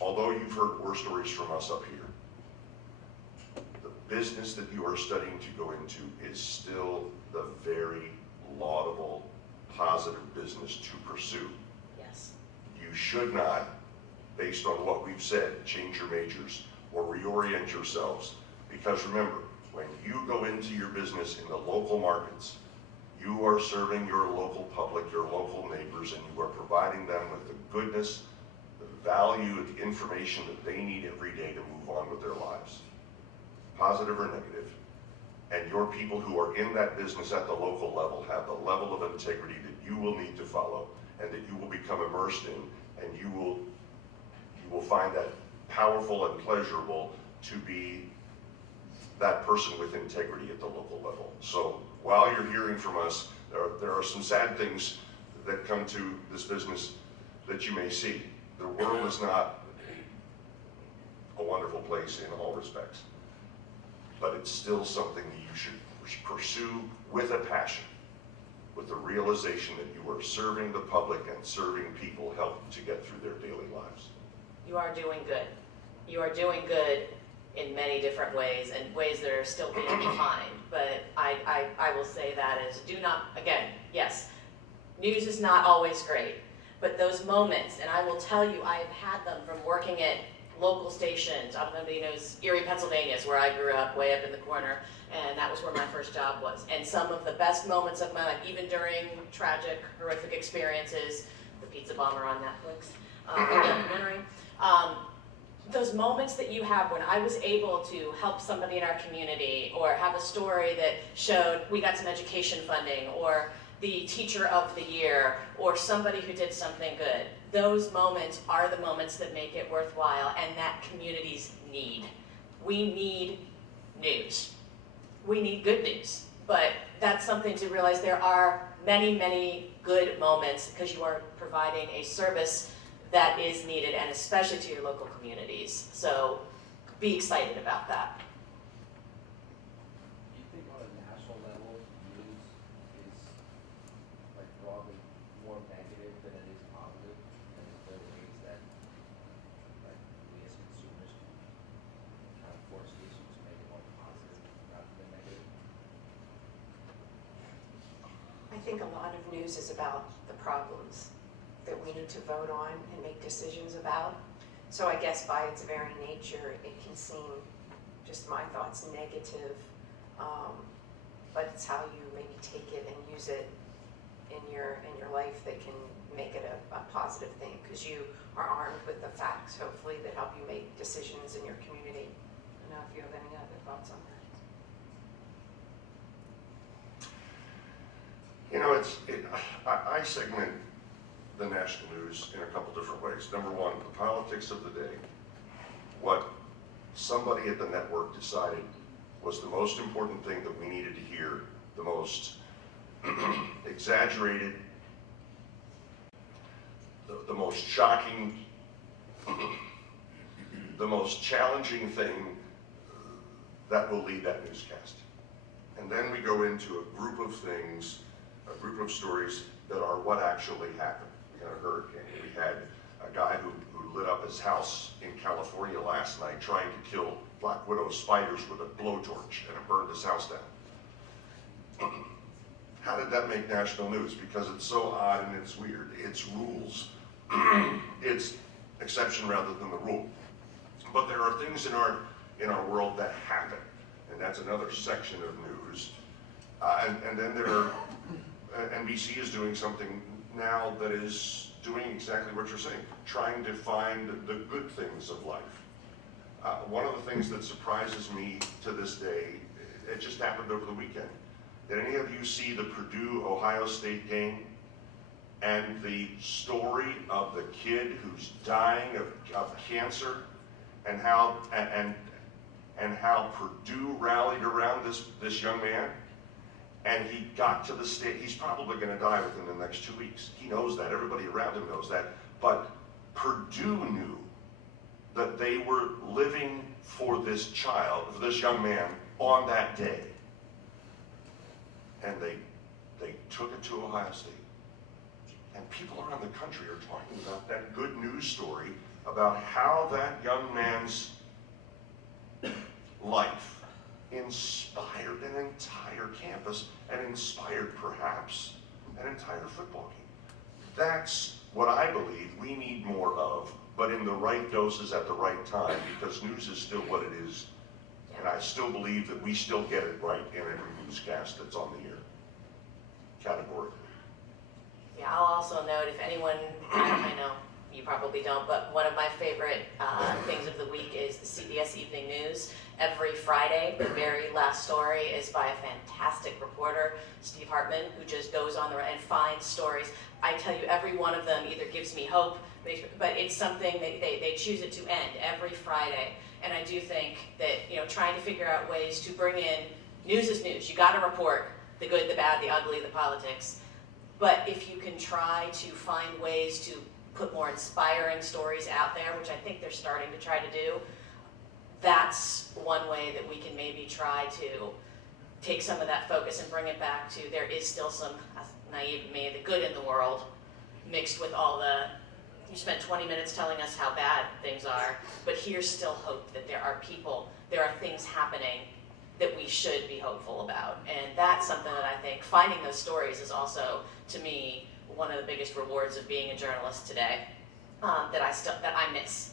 although you've heard war stories from us up here, the business that you are studying to go into is still the very laudable, positive business to pursue. Yes. You should not, based on what we've said, change your majors or reorient yourselves. Because remember, when you go into your business in the local markets, you are serving your local public, your local neighbors, and you are providing them with the goodness, the value, the information that they need every day to move on with their lives, positive or negative. And your people who are in that business at the local level have the level of integrity that you will need to follow and that you will become immersed in, and you will find that powerful and pleasurable to be that person with integrity at the local level. So while you're hearing from us, there are some sad things that come to this business that you may see. The world is not a wonderful place in all respects, but it's still something that you should pursue with a passion, with the realization that you are serving the public and serving people help to get through their daily lives. You are doing good. You are doing good in many different ways, and ways that are still being defined. But I will say that as, do not, again, yes, news is not always great, but those moments, and I will tell you, I have had them from working at local stations. I don't know if anybody knows Erie, Pennsylvania is where I grew up, way up in the corner, and that was where my first job was. And some of the best moments of my life, even during tragic, horrific experiences, the Pizza Bomber on Netflix, documentary, those moments that you have when I was able to help somebody in our community, or have a story that showed we got some education funding, or the teacher of the year, or somebody who did something good. Those moments are the moments that make it worthwhile, and that communities need. We need news. We need good news. But that's something to realize there are many, many good moments, because you are providing a service that is needed, and especially to your local communities. So be excited about that. Do you think on a national level, news is like broadly more negative than it is positive? And is there ways that like we as consumers can try to force the issue to make it more positive rather than negative? I think a lot of news is about the problems that we need to vote on and make decisions about. So I guess by its very nature, it can seem, just my thoughts, negative, but it's how you maybe take it and use it in your life that can make it a positive thing, because you are armed with the facts, hopefully, that help you make decisions in your community. I don't know if you have any other thoughts on that. You know, I segment the national news in a couple different ways. Number one, the politics of the day. What somebody at the network decided was the most important thing that we needed to hear, the most exaggerated, the most shocking, the most challenging thing that will lead that newscast. And then we go into a group of things, a group of stories that are what actually happened. We had a hurricane. We had a guy who lit up his house in California last night trying to kill black widow spiders with a blowtorch, and it burned his house down. How did that make national news? Because it's so odd and it's weird. It's rules. It's exception rather than the rule. But there are things in our world that happen, and that's another section of news. And then there are, NBC is doing something now that is doing exactly what you're saying, trying to find the good things of life. One of the things that surprises me to this day, it just happened over the weekend. Did any of you see the Purdue-Ohio State game and the story of the kid who's dying of cancer, and how Purdue rallied around this young man? And he got to the state, he's probably going to die within the next 2 weeks. He knows that, everybody around him knows that. But Purdue knew that they were living for this child, for this young man, on that day. And they took it to Ohio State. And people around the country are talking about that good news story about how that young man's life inspired an entire campus and inspired perhaps an entire football game. That's what I believe we need more of, but in the right doses at the right time, because news is still what it is. And I still believe that we still get it right in every newscast that's on the air, categorically. Yeah, I'll also note, if anyone, I know you probably don't, but one of my favorite things of the week is the CBS Evening News. Every Friday, the very last story is by a fantastic reporter, Steve Hartman, who just goes on and finds stories. I tell you, every one of them either gives me hope, but it's something that they choose it to end every Friday. And I do think that, you know, trying to figure out ways to bring in, news is news. You got to report the good, the bad, the ugly, the politics. But if you can try to find ways to put more inspiring stories out there, which I think they're starting to try to do, that's one way that we can maybe try to take some of that focus and bring it back to there is still some, as naive me, the good in the world, mixed with all the, you spent 20 minutes telling us how bad things are, but here's still hope that there are people, there are things happening that we should be hopeful about. And that's something that I think finding those stories is also, to me, one of the biggest rewards of being a journalist today, that I miss,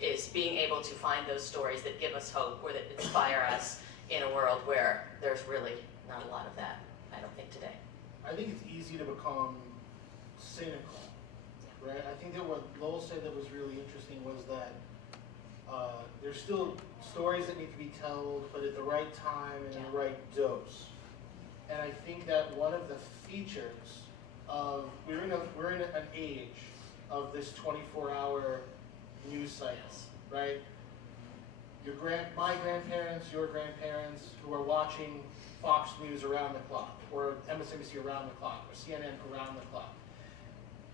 is being able to find those stories that give us hope or that inspire us in a world where there's really not a lot of that, I don't think, today. I think it's easy to become cynical, right? I think that what Lowell said that was really interesting was that there's still stories that need to be told, but at the right time and in the right dose. And I think that one of the features of, we're in an age of this 24-hour news cycle, right? My grandparents, your grandparents, who are watching Fox News around the clock, or MSNBC around the clock, or CNN around the clock.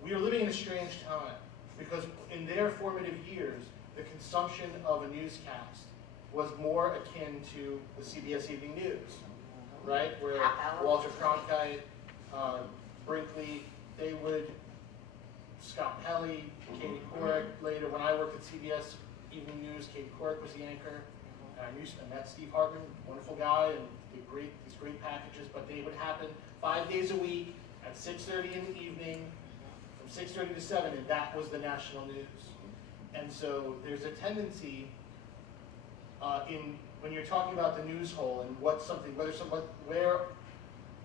We are living in a strange time, because in their formative years, the consumption of a newscast was more akin to the CBS Evening News, right? Where Walter Cronkite, Brinkley, they would, Scott Pelley, Katie Couric, later when I worked at CBS Evening News, Katie Couric was the anchor. I met Steve Hartman, wonderful guy, and did these great packages, but they would happen 5 days a week at 6:30 in the evening, from 6:30 to 7, and that was the national news. And so there's a tendency when you're talking about the news hole and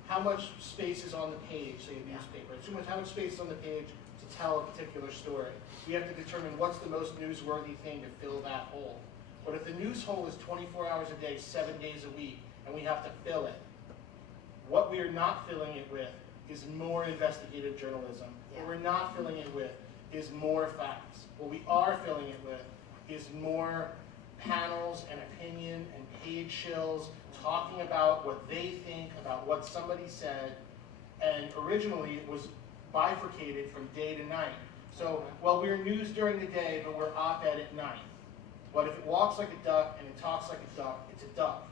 how much space is on the page, say a newspaper, how much space is on the page to tell a particular story. We have to determine what's the most newsworthy thing to fill that hole. But if the news hole is 24 hours a day, 7 days a week, and we have to fill it, what we are not filling it with is more investigative journalism. What we're not filling it with is more facts. What we are filling it with is more panels and opinion and page shills talking about what they think about what somebody said. And originally it was bifurcated from day to night. So, well, we're news during the day, but we're op-ed at night. But if it walks like a duck and it talks like a duck, it's a duck.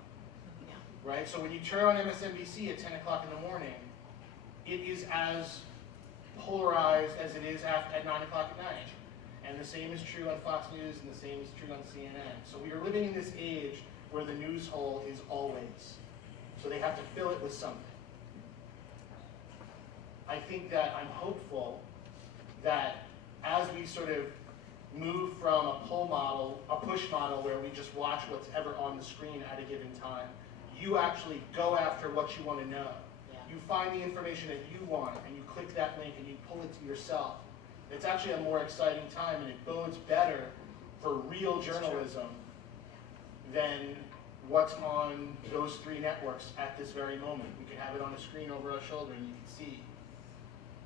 Right? So when you turn on MSNBC at 10 o'clock in the morning, it is as polarized as it is at 9 o'clock at night. And the same is true on Fox News, and the same is true on CNN. So we are living in this age where the news hole is always. So they have to fill it with something. I think that I'm hopeful that as we sort of move from a push model where we just watch what's ever on the screen at a given time, you actually go after what you want to know. You find the information that you want, and you click that link and you pull it to yourself. It's actually a more exciting time, and it bodes better for real journalism than what's on those 3 networks at this very moment. We could have it on a screen over our shoulder, and you can see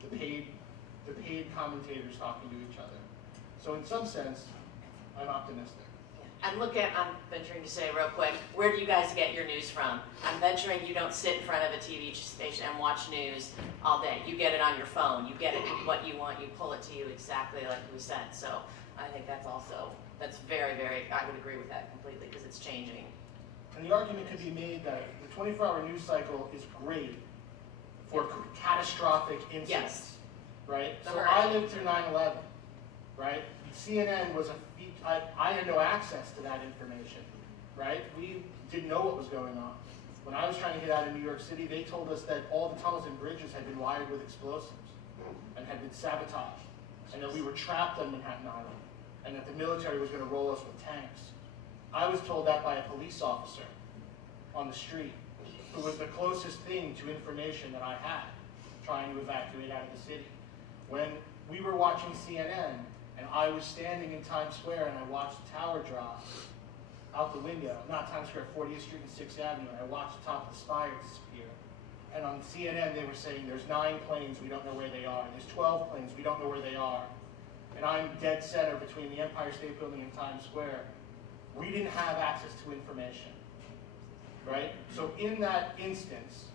the paid commentators talking to each other. So in some sense, I'm optimistic. And I'm venturing to say real quick, where do you guys get your news from? I'm venturing you don't sit in front of a TV station and watch news all day. You get it on your phone. You get it what you want. You pull it to you exactly like we said. So I think that's very, very, I would agree with that completely because it's changing. And the argument could be made that the 24-hour news cycle is great for catastrophic incidents. Yes. Right? So I lived through 9/11, right? CNN was I had no access to that information, right? We didn't know what was going on. When I was trying to get out of New York City, they told us that all the tunnels and bridges had been wired with explosives and had been sabotaged, and that we were trapped on Manhattan Island, and that the military was going to roll us with tanks. I was told that by a police officer on the street, who was the closest thing to information that I had, trying to evacuate out of the city. When we were watching CNN, and I was standing in Times Square and I watched the tower drop out the window, not Times Square, 40th Street and 6th Avenue, and I watched the top of the spire disappear. And on CNN they were saying there's 9 planes, we don't know where they are. There's 12 planes, we don't know where they are. And I'm dead center between the Empire State Building and Times Square. We didn't have access to information, right? So in that instance,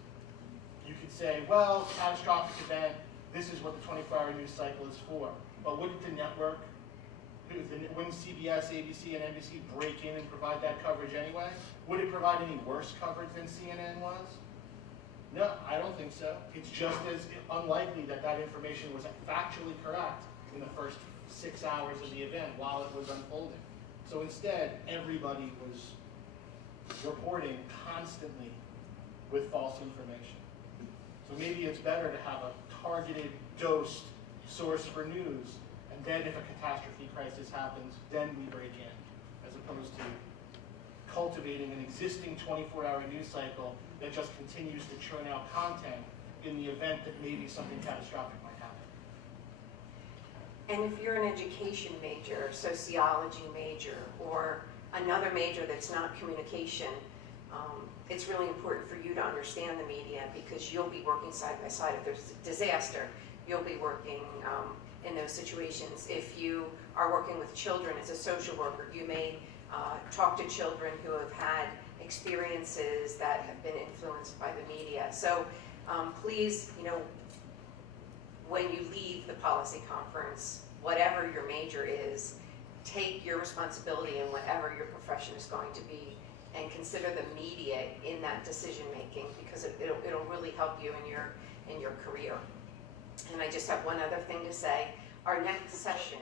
you could say, well, catastrophic event, this is what the 24-hour news cycle is for. But wouldn't the network, wouldn't CBS, ABC, and NBC break in and provide that coverage anyway? Would it provide any worse coverage than CNN was? No, I don't think so. It's just as unlikely that that information was factually correct in the first 6 hours of the event while it was unfolding. So instead, everybody was reporting constantly with false information. So maybe it's better to have a targeted, dosed source for news, and then if a catastrophe crisis happens, then we break in, as opposed to cultivating an existing 24-hour news cycle that just continues to churn out content in the event that maybe something catastrophic might happen. And if you're an education major, sociology major, or another major that's not communication, it's really important for you to understand the media because you'll be working side by side. If there's a disaster, you'll be working in those situations. If you are working with children as a social worker, you may talk to children who have had experiences that have been influenced by the media. So please, when you leave the policy conference, whatever your major is, take your responsibility in whatever your profession is going to be and consider the media in that decision making because it'll really help you in your career. And I just have one other thing to say. Our next session